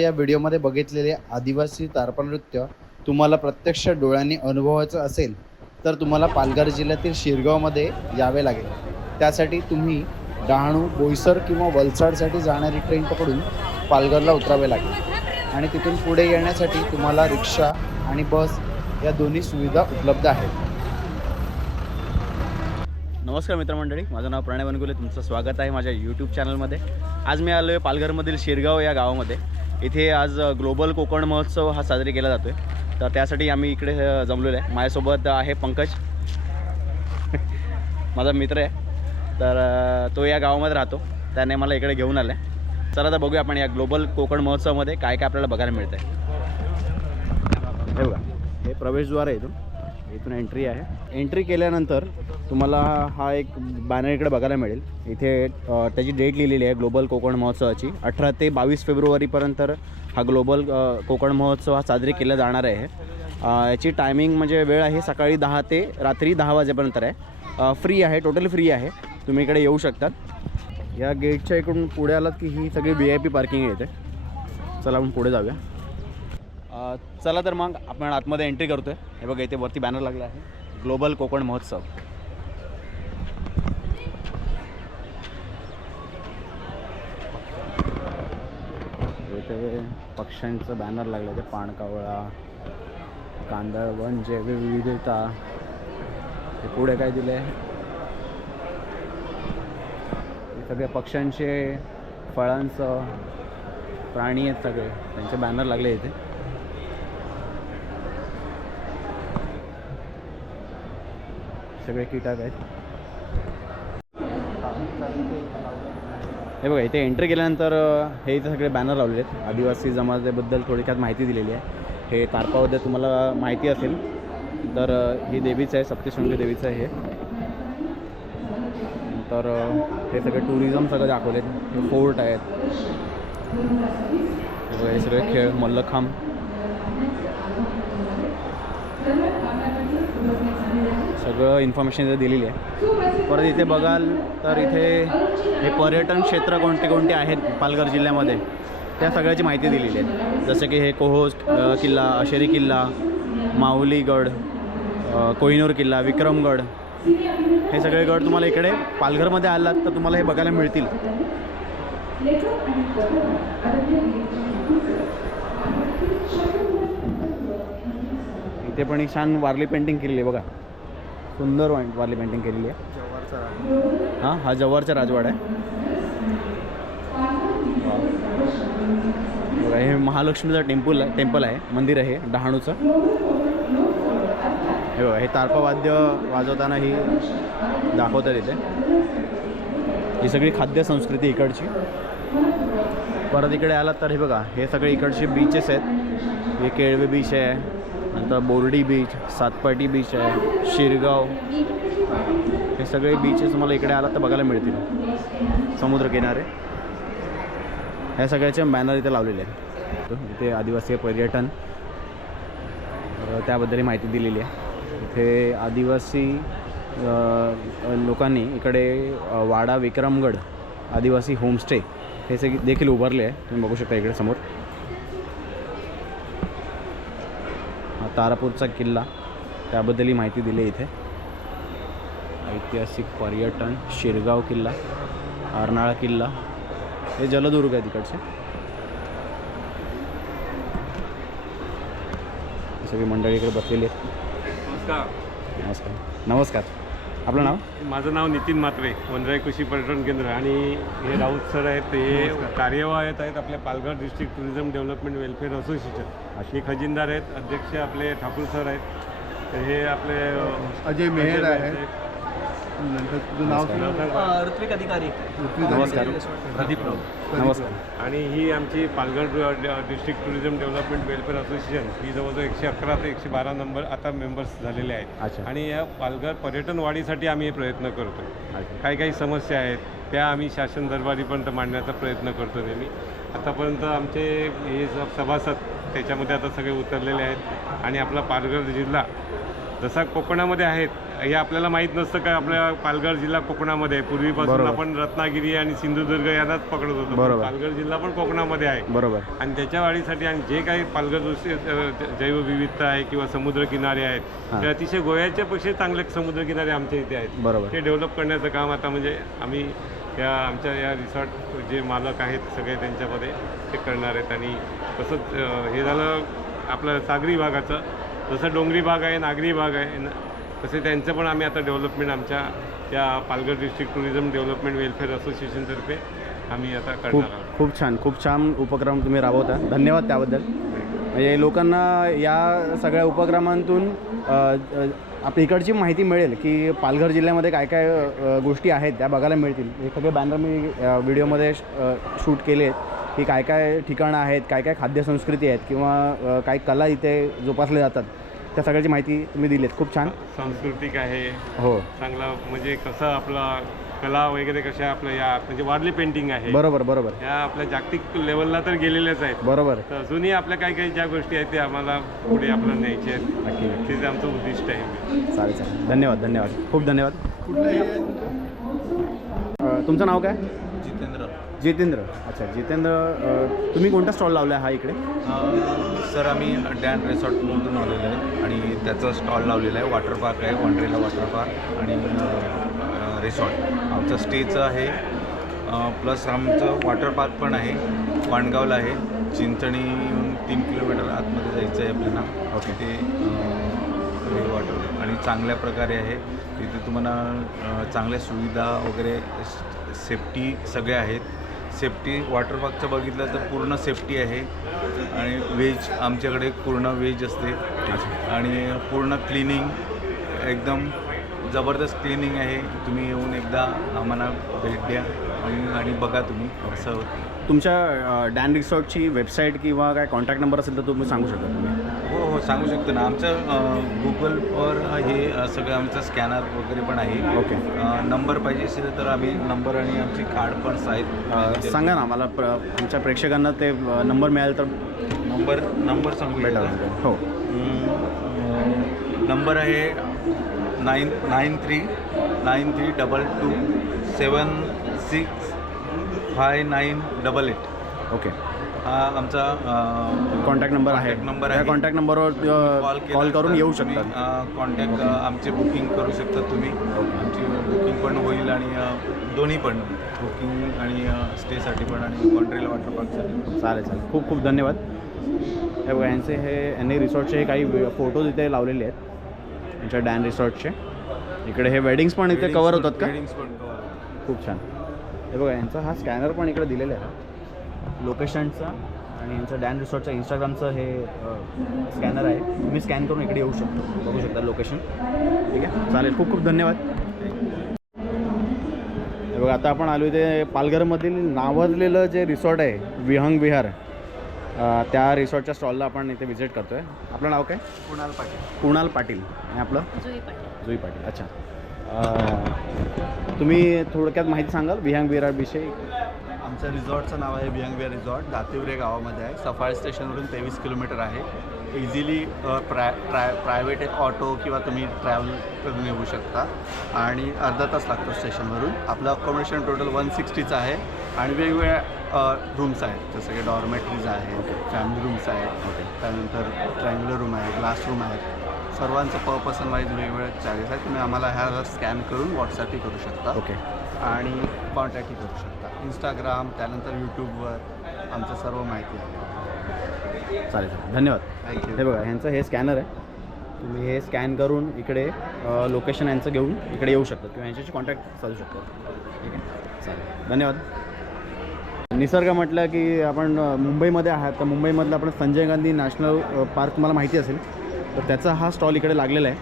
या व्हिडिओमध्ये बघितलेले आदिवासी तारपा नृत्य तुम्हाला प्रत्यक्ष डोळ्यांनी अनुभवायचं असेल तर तुम्हाला पालघर जिल्ह्यातील शिरगावमध्ये यावे लागेल। त्यासाठी तुम्ही डहाणू, बोईसर किंवा वलसाडसाठी जाणारी ट्रेन पकडून पालघरला उतरावे लागेल आणि तिथून पुढे येण्यासाठी तुम्हाला रिक्षा आणि बस या दोन्ही सुविधा उपलब्ध आहेत। नमस्कार मित्रमंडळी, माझं नाव प्रणय बनगुले, तुमचं स्वागत आहे माझ्या यूट्यूब चॅनलमध्ये। आज मी आलो आहे पालघरमधील शिरगाव या गावामध्ये। इथे आज ग्लोबल कोकण महोत्सव हा साजरी केला जातो आहे, तर त्यासाठी आम्ही इकडे जमलेलो आहे। माझ्यासोबत आहे पंकज, माझा मित्र आहे, तर तो या गावामध्ये राहतो, त्याने मला इकडे घेऊन आला आहे। चला तर बघूया आपण या ग्लोबल कोकण महोत्सवामध्ये काय काय आपल्याला बघायला मिळतं आहे। हे बघा, हे प्रवेशद्वार आहे, इथून एंट्री आहे। एंट्री केल्यानंतर तुम्हाला हा एक बॅनर इकडे बघायला मिळेल। इथे त्याची डेट लिहिलेली आहे ग्लोबल कोकण महोत्सवाची। 18 ते 22 फेब्रुवारीपर्यंत हा ग्लोबल कोकण महोत्सव हा साजरी केला जाणार आहे। याची टायमिंग म्हणजे वेळ आहे सकाळी 10 ते रात्री 10 वाजेपर्यंत आहे। फ्री आहे, टोटली फ्री आहे, तुम्ही इकडे येऊ शकतात। या गेटच्या इकडून पुढे आलात की ही सगळी VIP पार्किंग येते। चला आपण पुढे जाऊया। चला तर मग आपण आतमध्ये एंट्री करतोय। हे बघा, इथे वरती बॅनर लागला आहे ग्लोबल कोकण महोत्सव। इथे पक्ष्यांचं बॅनर लागलं आहे, पाणकावळा, कांदळवन, जैवविविधता। हे पुढे काय दिलं आहे, सगळे पक्ष्यांचे, फळांचं, प्राणी आहेत सगळे, त्यांचे बॅनर लागले इथे। सगळे कीटक आहेत। हे बघा, इथे एंट्री केल्यानंतर हे इथे सगळे बॅनर लावलेले आहेत। आदिवासी जमातीबद्दल थोडक्यात माहिती दिलेली आहे। हे तारपाबद्दल तुम्हाला माहिती असेल तर ही देवीचं आहे, सप्तशृंगी देवीचं आहे हे। तर हे सगळे टुरिझम सगळं दाखवलेत। हे फोर्ट आहेत, हे सगळे खेळ, मल्लखांब, सगळं इन्फॉर्मेशन इथे दिलेली आहे। परत इथे बघाल तर इथे हे पर्यटन क्षेत्र कोणते कोणते आहेत पालघर जिल्ह्यामध्ये त्या सगळ्याची माहिती दिलेली आहे। जसं की हे कोहोस किल्ला, अशेरी किल्ला, माहुलीगड, कोहिनूर किल्ला, विक्रमगड, हे सगळे गड तुम्हाला इकडे पालघरमध्ये आलात तर तुम्हाला हे बघायला मिळतील। इथे पण एक छान वारली पेंटिंग केलेली आहे बघा, सुंदर वारली पेंटिंग केलेली आहे। हां, हा जव्हारचा राजवाडा आहे बघा। हे महालक्ष्मीचं टेम्पल आहे, मंदिर आहे डहाणूचं। हे बघा, हे तारपा वाद्य वाजवताना ही दाखवतात इथे। ही सगळी खाद्य संस्कृती इकडची। परत इकडे आलात तर हे बघा, हे सगळे इकडचे बीचेस आहेत। हे केळवे बीच आहे, नंतर बोर्डी बीच, सातपाटी बीच आहे, शिरगाव, हे सगळे बीचेस तुम्हाला इकडे आलात तर बघायला मिळतील। समुद्रकिनारे, ह्या सगळ्याचे बॅनर इथे लावलेले आहेत। इथे आदिवासी पर्यटन, त्याबद्दल माहिती दिलेली आहे। इथे आदिवासी लोकांनी इकडे वाडा, विक्रमगड, आदिवासी होमस्टे हे सगळे देखील उभारले आहे, तुम्ही बघू शकता इकडे समोर। हा तारापूरचा किल्ला, त्याबद्दलही माहिती दिली इथे। ऐतिहासिक पर्यटन, शिरगाव किल्ला, अर्नाळा किल्ला, हे जलदुर्ग आहे तिकडचे। सगळी मंडळी इकडे बसलेली आहेत। नमस्कार. नमस्कार. नमस्कार, आपलं नाव? माझं नाव नितीन म्हात्रे, वनराई कृषी पर्यटन केंद्र, आणि हे राऊत सर आहेत, हे कार्यवाह आहेत आपल्या Palghar district tourism development welfare association. हे खजिनदार आहेत, अध्यक्ष आपले ठाकूर सर आहेत, हे आपले अजय मेहर आहे, नंतर तुझं नाव? ऋत्विक अधिकारी, नमस्कार. प्रदीप राव, नमस्कार. आणि ही आमची Palghar district tourism development welfare association, ही जवळजवळ 111 ते 112 नंबर आता मेंबर्स झालेले आहेत। अच्छा. आणि या पालघर पर्यटन वाढीसाठी आम्ही हे प्रयत्न करतो। काही समस्या आहेत त्या आम्ही शासन दरबारीपर्यंत मांडण्याचा प्रयत्न करतो नेहमी। आतापर्यंत आमचे हे सभासद त्याच्यामध्ये आता सगळे उतरलेले आहेत, आणि आपला पालघर जिल्हा जसा कोकणामध्ये आहेत हे आपल्याला माहीत नसतं का आपल्या पालघर जिल्हा कोकणामध्ये आहे. पूर्वीपासून बरोबर. आपण रत्नागिरी आणि सिंधुदुर्ग यांनाच पकडत होतो. बरोबर. पालघर जिल्हा पण कोकणामध्ये आहे. बरोबर. आणि त्याच्या वाढीसाठी आणि जे काही पालघर दृष्टी जैवविविधता आहे किंवा समुद्रकिनारे आहेत हां. ते अतिशय गोव्याच्या पेक्षा चांगले समुद्रकिनारे आमच्या इथे आहेत. बरोबर. ते डेव्हलप करण्याचं काम आता म्हणजे आम्ही आमच्या या रिसॉर्ट जे मालक आहेत सगळे त्यांच्यामध्ये ते करणार आहेत. आणि तसंच हे झालं आपलं सागरी भागाचं. जसं डोंगरी भाग आहे, नागरी भाग आहे तसे त्यांचं पण आम्ही आता डेव्हलपमेंट आमच्या या Palghar district tourism development welfare असोसिएशनतर्फे आम्ही आता करणार आहोत. खूप छान उपक्रम तुम्ही राबवता. धन्यवाद त्याबद्दल. म्हणजे लोकांना या सगळ्या उपक्रमांतून आपल्या इकडची माहिती मिळेल की पालघर जिल्ह्यामध्ये काय काय गोष्टी आहेत त्या बघायला मिळतील. हे सगळे बॅनर मी व्हिडिओमध्ये शूट केले आहेत की काय काय ठिकाणं आहेत, काय काय खाद्यसंस्कृती आहेत किंवा काय कला इथे जोपासल्या जातात त्या सगळ्याची माहिती तुम्ही दिली आहेत. खूप छान. सांस्कृतिक आहे. हो. चांगला म्हणजे कसं आपला कला वगैरे कशा आपल्या या म्हणजे वारली पेंटिंग आहे. बरोबर. ह्या आपल्या जागतिक लेवलला तर गेलेल्याच आहेत. बरोबर. तर अजूनही आपल्या काही ज्या गोष्टी आहेत ते आम्हाला पुढे आपल्याला न्यायचे आहेत. नक्की. तेच आमचं उद्दिष्ट आहे. चालेल. धन्यवाद. खूप धन्यवाद. तुमचं नाव काय? जितेंद्र. अच्छा जितेंद्र, तुम्ही कोणता स्टॉल लावला आहे हा इकडे? सर आम्ही डॅन रिसॉर्टमधून आलेलो आहे आणि त्याचा स्टॉल लावलेला आहे. वॉटर पार्क आहे, वॉन्ड्रेला वॉटर पार्क आणि रिसॉर्ट आमचं स्टेचं आहे. प्लस आमचं वॉटर पार्क पण आहे, वाणगावला आहे. चिंचणीहून 3 किलोमीटर आतमध्ये जायचं आहे आपल्याला. ओके. ते वॉटर आणि चांगल्या प्रकारे आहे. तिथे तुम्हाला चांगल्या सुविधा वगैरे सेफ्टी सगळे आहेत. सेफ्टी वॉटर पार्कचं बघितलं तर पूर्ण सेफ्टी आहे आणि व्हेज आमच्याकडे पूर्ण व्हेज असते आणि पूर्ण क्लिनिंग एकदम जबरदस्त क्लिनिंग आहे. तुम्ही येऊन एकदा आम्हाला भेट द्या आणि बघा तुम्ही असं. तुमच्या डॅन रिसॉर्टची वेबसाईट किंवा काय कॉन्टॅक्ट नंबर असेल तर तुम्ही सांगू शकता तुम्ही? हो सांगू शकतो ना. आमचं गुगलवर हे सगळं आमचं स्कॅनर वगैरे पण आहे. ओके. नंबर पाहिजे असेल तर आम्ही नंबर आणि आमची कार्ड पण आहेत. सांगा ना मला आमच्या प्रेक्षकांना ते नंबर मिळाल तर. नंबर सांगू भेटा. हो. नंबर आहे 93 92 765988. ओके. हा आमचा कॉन्टॅक्ट नंबर आहे. नंबर त्या आहे. कॉन्टॅक्ट नंबरवर कॉल करून येऊ शकता. कॉन्टॅक्ट आमचे बुकिंग करू शकता तुम्ही. आमची बुकिंग पण होईल आणि दोन्ही पण बुकिंग आणि स्टेसाठी पण आणि वॉन्ड्रेला वॉटर पार्कसाठी. चालेल. खूप धन्यवाद. हे बघा यांनी रिसॉर्टचे काही फोटोज इथे लावलेले आहेत यांच्या डॅन रिसॉर्टचे. इकडे हे वेडिंग्स पण इथे कवर होतात का? वेडिंग्स पण कवर होतात. खूप छान. हे बघा यांचा हा स्कॅनर पण इकडे दिलेला आहे लोकेशनचा आणि यांचं डॅन रिसॉर्टचं इंस्टाग्रामचं हे स्कॅनर आहे. तुम्ही स्कॅन करून इकडे येऊ शकतो, बघू शकता लोकेशन. ठीक आहे. चालेल. खूप धन्यवाद. हे बघा आता आपण आलो इथे पालघरमधील नावाजलेलं जे रिसॉर्ट आहे विहंग विहार, त्या रिसॉर्टच्या स्टॉलला आपण इथे व्हिजिट करतो आहे. आपलं नाव काय? कुणाल पाटील. आणि आपलं? जुई पाटील. अच्छा. तुम्ही थोडक्यात माहिती सांगाल विहंग विहारविषयी? आमच्या रिसॉर्टचं नाव आहे विहंग विहार रिसॉर्ट. दातिवरे गावामध्ये आहे. सफाळ स्टेशनवरून 23 किलोमीटर आहे. इझिली प्रायव्हेट ऑटो किंवा तुम्ही ट्रॅव्हल करून येऊ शकता आणि अर्धा तास लागतो स्टेशनवरून. आपलं अकोमोडेशन टोटल 160चं आहे आणि वेगवेगळ्या रूम्स आहेत जसं की डॉर्मेटरीज आहेत, फॅमिली रूम्स आहेत, त्यानंतर ट्रँग्युलर रूम आहे, ग्लास रूम आहेत. सर्वांचं पर पर्सन वाईज वेगवेगळे चार्जेस आहेत. तुम्ही आम्हाला ह्यावर स्कॅन करून व्हॉट्सॲपही करू शकता. ओके. आणि कॉन्टॅक्टही करू शकता. इंस्टाग्राम त्यानंतर यूट्यूबवर आमचं सर्व माहिती आहे. चालेल. धन्यवाद. थँक्यू. हे बघा ह्यांचं हे स्कॅनर आहे. तुम्ही हे स्कॅन करून इकडे लोकेशन यांचं घेऊन इकडे येऊ शकता किंवा यांच्याशी कॉन्टॅक्ट साधू शकतो. ठीक आहे. चालेल. धन्यवाद. निसर्ग म्हटलं की आपण मुंबईमध्ये आहात तर मुंबईमधलं आपण संजय गांधी नॅशनल पार्क तुम्हाला माहिती असेल तर त्याचा हा स्टॉल इकडे लागलेला आहे.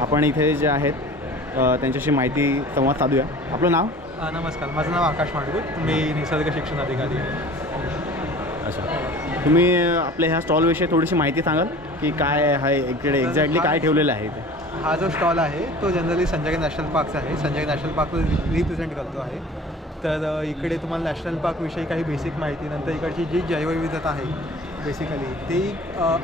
आपण इथे जे आहेत त्यांच्याशी माहिती संवाद साधूया. आपलं नाव? नमस्कार, माझं नाव आकाश माडगूळ. मी निसर्ग शिक्षण अधिकारी आहे. अच्छा. तुम्ही आपल्या ह्या स्टॉलविषयी थोडीशी माहिती सांगाल की काय आहे इकडे एक्झॅक्टली काय ठेवलेलं आहे इथे? हा जो स्टॉल आहे तो जनरली संजय नॅशनल पार्कचा आहे. संजय नॅशनल पार्क रिप्रेझेंट करतो आहे. तर इकडे तुम्हाला नॅशनल पार्कविषयी काही बेसिक माहिती, नंतर इकडची जी जैवविविधता आहे बेसिकली ती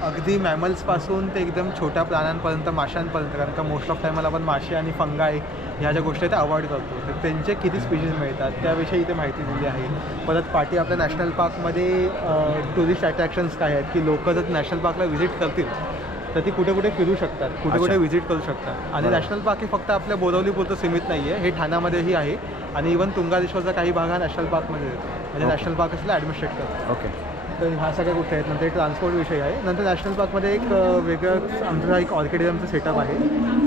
अगदी मॅमल्सपासून ते एकदम छोट्या प्राण्यांपर्यंत माशांपर्यंत, कारण का मोस्ट ऑफ टायमाला आपण मासे आणि फंगाई ह्या ज्या गोष्टी आहेत त्या अवॉइड करतो, तर त्यांचे किती स्पीशीज मिळतात त्याविषयी इथे माहिती दिली आहे. परत पाठी आपल्या नॅशनल पार्कमध्ये टुरिस्ट अट्रॅक्शन्स काय आहेत की लोक जर नॅशनल पार्कला व्हिजिट करतील तर ती कुठे कुठे फिरू शकतात, कुठे कुठे व्हिजिट करू शकतात. आणि नॅशनल पार्क हे फक्त आपल्या बोरवलीपुरतं सीमित नाही आहे, हे ठाण्यामध्येही आहे आणि इवन तुंगारेश्वरचा काही भाग हा नॅशनल पार्कमध्ये येतो, म्हणजे नॅशनल पार्क असला ॲडमिनिस्ट्रेट करतो. ओके. तर ह्या सगळ्या गोष्टी आहेत. नंतर ट्रान्सपोर्ट विषय आहे. नंतर नॅशनल पार्कमध्ये एक वेगळं आमचा एक ऑर्किडियमचं सेटअप आहे,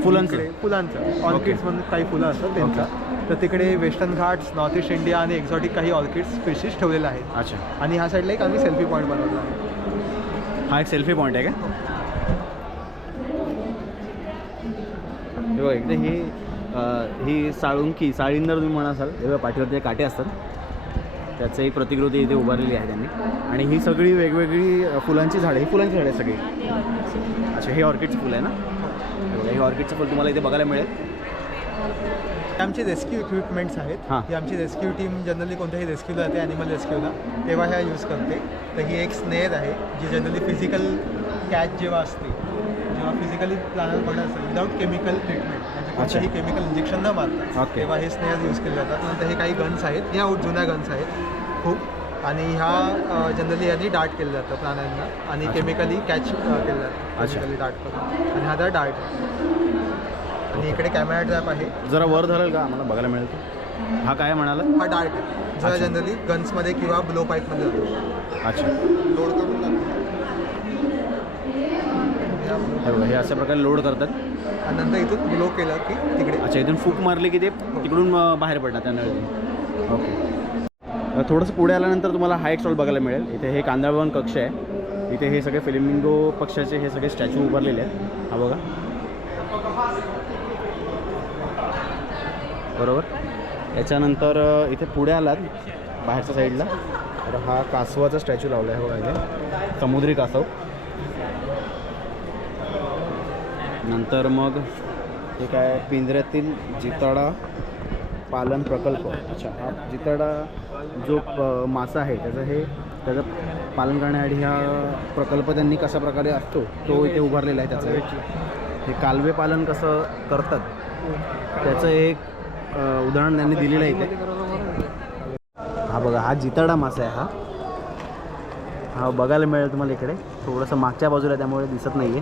फुलांचं ऑर्किड्स म्हणून काही फुलं असतात त्यांचा. तर तिकडे western Ghats, north east India आणि एक्झॉटिक काही ऑर्किड्स स्पेसिस ठेवलेले आहेत. अच्छा. आणि ह्या साईडला एक आम्ही सेल्फी पॉईंट बनवला आहे. हा एक सेल्फी पॉईंट आहे का? हे बघा इकडे ही साळुंकी साळींदर तुम्ही म्हणा असाल, हे बघा पाठीवरती काटे असतात, त्याचं एक प्रतिकृती इथे उभारलेली आहे त्यांनी. आणि ही सगळी वेगवेगळी फुलांची झाडं, ही फुलांची झाडं आहेत सगळी. अच्छा, हे ऑर्किडचं फुल आहे ना? हे बघा, हे ऑर्किडचं फुल तुम्हाला इथे बघायला मिळेल. आमचे रेस्क्यू इक्विपमेंट्स आहेत. हां. ही आमची रेस्क्यू टीम जनरली कोणत्याही रेस्क्यूला जाते, ॲनिमल रेस्क्यूला, तेव्हा ह्या यूज करते. तर ही एक स्नेअर आहे जी जनरली फिजिकल कॅच जेव्हा असते, जेव्हा फिजिकली प्लानर बनत असतं विदाऊट केमिकल ट्रीटमेंट, म्हणजे कोणतंही केमिकल इंजेक्शन न मारता, ओके. तेव्हा हे स्नेअर यूज केले जातात. नंतर हे काही गन्स आहेत, ह्या जुन्या गन्स आहेत खूप, आणि ह्या जनरली यांनी डार्ट केलं जातं प्राण्यांना आणि केमिकली कॅच केलं जातं, केमिकली डार्ट करून. आणि हा डार्ट आणि इकडे कॅमेरा ट्रॅप आहे. जरा वर धरेल का, आम्हाला बघायला मिळेल. हा काय म्हणाला? हा डार्ट आहे, जो जनरली गन्समध्ये किंवा ब्लो पाईपमध्ये जातो. अच्छा. लोड करून हे बघा, हे अशा प्रकारे लोड करतात आणि नंतर इथून ब्लो केलं की तिकडे. अच्छा, इथून फूक मारली की ते तिकडून बाहेर पडणार त्या नळीतून. ओके. थोडंसं पुढे आल्यानंतर तुम्हाला हा एक स्टॉल बघायला मिळेल. इथे हे कांदळवन कक्ष आहे, इथे हे सगळे फ्लेमिंगो पक्षाचे हे सगळे स्टॅच्यू उभारलेले आहेत. हा बघा, बरोबर. याच्यानंतर इथे पुढे आलात बाहेरच्या साईडला तर हा कासवाचा स्टॅच्यू लावला आहे बघा, इथे समुद्री कासव. नंतर मग हे काय, पिंजऱ्यातील जिताडा पालन प्रकल्प. अच्छा, हा जिताडा जो मासा आहे त्याचं पालन करण्यासाठी हा प्रकल्प त्यांनी कशा प्रकारे असतो तो इथे उभारलेला आहे. त्याचं हे कालवे पालन कसं करतात त्याचं एक उदाहरण त्यांनी दिलेलं आहे इथे. हा बघा, हा जिताडा मासा आहे. हा बघायला मिळेल तुम्हाला इकडे, थोडंसं मागच्या बाजूला त्यामुळे दिसत नाही आहे.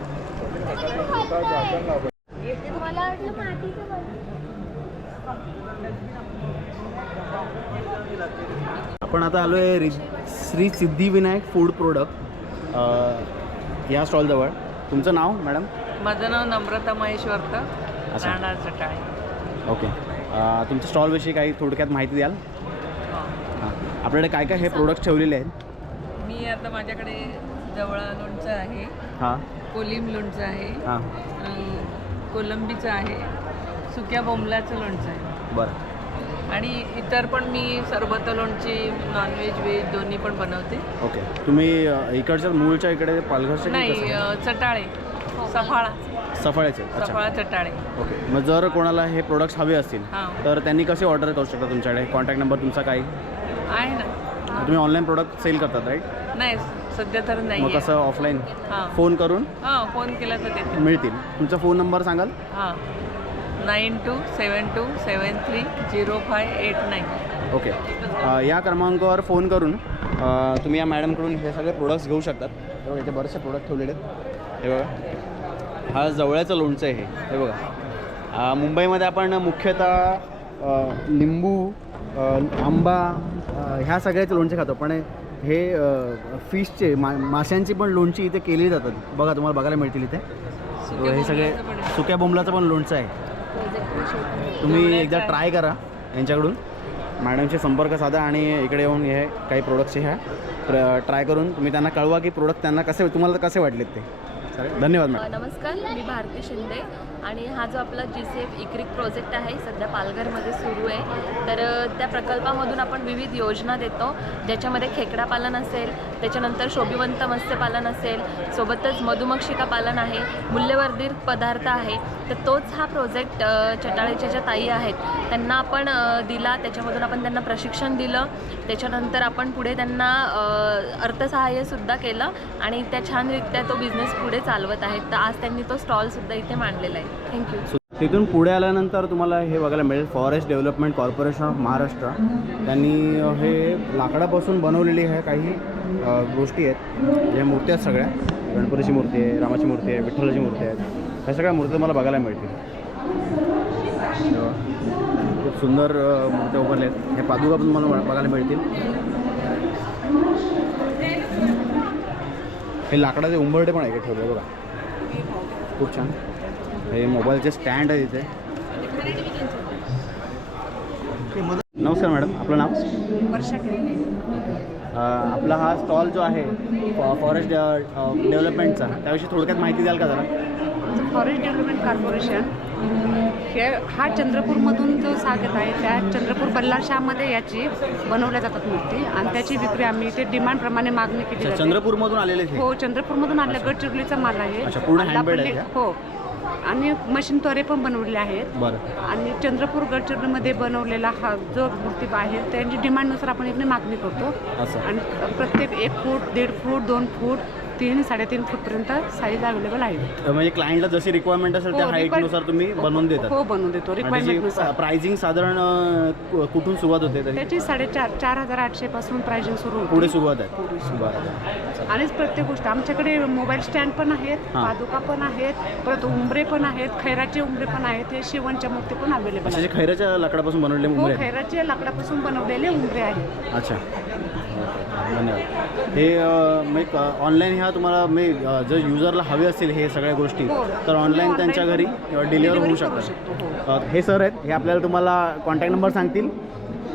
आपण आता आलो आहे श्री सिद्धिविनायक फूड प्रोडक्ट या स्टॉलजवळ. तुमचं नाव मॅडम? माझं नाव नम्रता महेश वर्त, अच्छा. राहणार चटाळे. ओके. तुमच्या स्टॉलविषयी काही थोडक्यात माहिती द्याल? हां. आपल्याकडे काय काय हे प्रोडक्ट्स ठेवलेले आहेत? मी आता माझ्याकडे जवळा लोणचं आहे, हां कोलिम लोणचं आहे, हां कोलंबीचं आहे, सुक्या बोंबलाचं लोणचं आहे. बरं. आणि इतर पण मी सरबत लोणची नॉनव्हेज व्हेज दोन्ही पण बनवते. ओके. तुम्ही इकडच्या मूळच्या इकडे पालघरच्या नाही, चटाळे, सफाळा सफाळ्याचे? अच्छा. सफाळा चटाळे. ओके. मग जर कोणाला हे प्रोडक्ट्स हवे असतील हां. तर त्यांनी कसे ऑर्डर करू शकता तुमच्याकडे? कॉन्टॅक्ट नंबर तुमचा काय? आहे ना. तुम्ही ऑनलाईन प्रोडक्ट सेल करतात राईट? नाही, सध्या तर नाही. मग कसं ऑफलाईन हां. फोन करून हां, फोन केला तर देते. मिळतील. तुमचा फोन नंबर सांगाल? हां, 9272730589. ओके. या क्रमांकावर फोन करून तुम्ही या मॅडमकडून हे सगळे प्रोडक्ट्स घेऊ शकतात. हे बघा, इथे बरेचसे प्रोडक्ट ठेवलेले आहेत. हे बघा, हा जवळचं लोणचं आहे. हे बघा, मुंबईमध्ये आपण मुख्यतः लिंबू, आंबा ह्या सगळ्याचे लोणचे खातो, पण हे फिशचे माशांची पण लोणची इथे केली जातात. बघा, तुम्हाला बघायला मिळतील इथे. हे सगळे सुक्या बोंबलाचं पण लोणचं आहे. तुम्ही एकदा ट्राय करा यांच्याकडून, मॅडमशी संपर्क साधा आणि इकडे येऊन हे काही प्रोडक्ट्सचे ह्या ट्राय करून तुम्ही त्यांना कळवा की प्रोडक्ट त्यांना कसे, तुम्हाला कसे वाटलेत ते. चालेल, धन्यवाद मॅडम. नमस्कार, मी भारती शिंदे. आणि हा जो आपला GCF इक्रिक प्रोजेक्ट आहे सध्या पालघरमध्ये सुरू आहे. तर त्या प्रकल्पामधून आपण विविध योजना देतो, ज्याच्यामध्ये खेकडा पालन असेल, त्याच्यानंतर शोभिवंत मत्स्यपालन असेल, सोबतच मधुमक्षिका पालन आहे, मूल्यवर्धित पदार्थ आहे. तर तोच हा प्रोजेक्ट चटाळेच्या ज्या ताई आहेत त्यांना आपण दिला, त्याच्यामधून आपण त्यांना प्रशिक्षण दिलं. त्याच्यानंतर आपण पुढे त्यांना अर्थसहाय्यसुद्धा केलं आणि त्या छानरित्या तो बिझनेस पुढे चालवत आहेत. तर आज त्यांनी तो स्टॉलसुद्धा इथे मांडलेला आहे. थँक्यू. तिथून पुढे आल्यानंतर तुम्हाला हे बघायला मिळेल forest development corporation of Maharashtra. त्यांनी हे लाकडापासून बनवलेली आहे काही गोष्टी आहेत, या मूर्ती आहेत सगळ्या. गणपतीची मूर्ती आहे, रामाची मूर्ती आहे, विठ्ठलाची मूर्ती आहेत. ह्या सगळ्या मूर्ती तुम्हाला बघायला मिळतील. खूप सुंदर मूर्त्या उभारल्या आहेत. हे पादुका पण तुम्हाला बघायला मिळतील. हे लाकडाचे उंबरटे पण आहे ठेवले बघा, खूप छान. हे मोबाईलचे स्टँड आहे इथे. नमस्कार मॅडम, आपलं नाव? वर्षा केले. आपला हा स्टॉल जो आहे फॉरेस्ट डेव्हलपमेंटचा, त्याविषयी थोडक्यात माहिती द्याल का जरा? फॉरेस्ट डेव्हलपमेंट कॉर्पोरेशन हा चंद्रपूरमधून जो सागत आहे त्या चंद्रपूर बल्लारशाहमध्ये याची बनवल्या जातात मूर्ती आणि त्याची विक्री आम्ही इथे डिमांडप्रमाणे मागणी केली जाते. चंद्रपूरमधून आलेले? हो, चंद्रपूरमधून आलेला गडचिरोलीचा माल आहे. पूर्ण हँडमेड आहे? हो, आणि मशीनद्वारे पण बनवलेले आहेत. बरं. आणि चंद्रपूर गडचिरोलीमध्ये बनवलेला हा जो मूर्ती आहे त्यांची डिमांडनुसार आपण इकडे मागणी करतो. आणि प्रत्येक 1 फूट, 1.5 फूट, 2 फूट, 3, 3.5 फूटपर्यंत साईज अवेलेबल आहे. म्हणजे क्लायंटला जशी रिक्वायरमेंट असेल त्या हाईटनुसार तुम्ही बनवून देतात? हो, बनवून देतो रिक्वायरमेंटनुसार. प्राइसिंग साधारण कुठून सुरुवात होते? त्याची 4,800 पासून प्राइसिंग सुरू होते. पुढे सुरुवात आहे? बरं. आणि प्रत्येक गोष्ट आमच्याकडे मोबाईल स्टँड पण आहेत, पादुका पण आहेत, परत उंबरे पण आहेत, खैराचे उंबरे पण आहेत, हे शिवणच्या मूर्ती पण अवेलेबल आहेत. खैराच्या लाकडापासून बनवलेले हो, उंबरे? खैराचे लाकडापासून बनवलेले उंबरे आहेत. अच्छा, धन्यवाद. हे ऑनलाईन ह्या तुम्हाला जर युजरला हवे असतील हे सगळ्या गोष्टी तर ऑनलाईन त्यांच्या घरी डिलिव्हर होऊ शकतात. हे सर आहेत, हे आपल्याला तुम्हाला कॉन्टॅक्ट नंबर सांगतील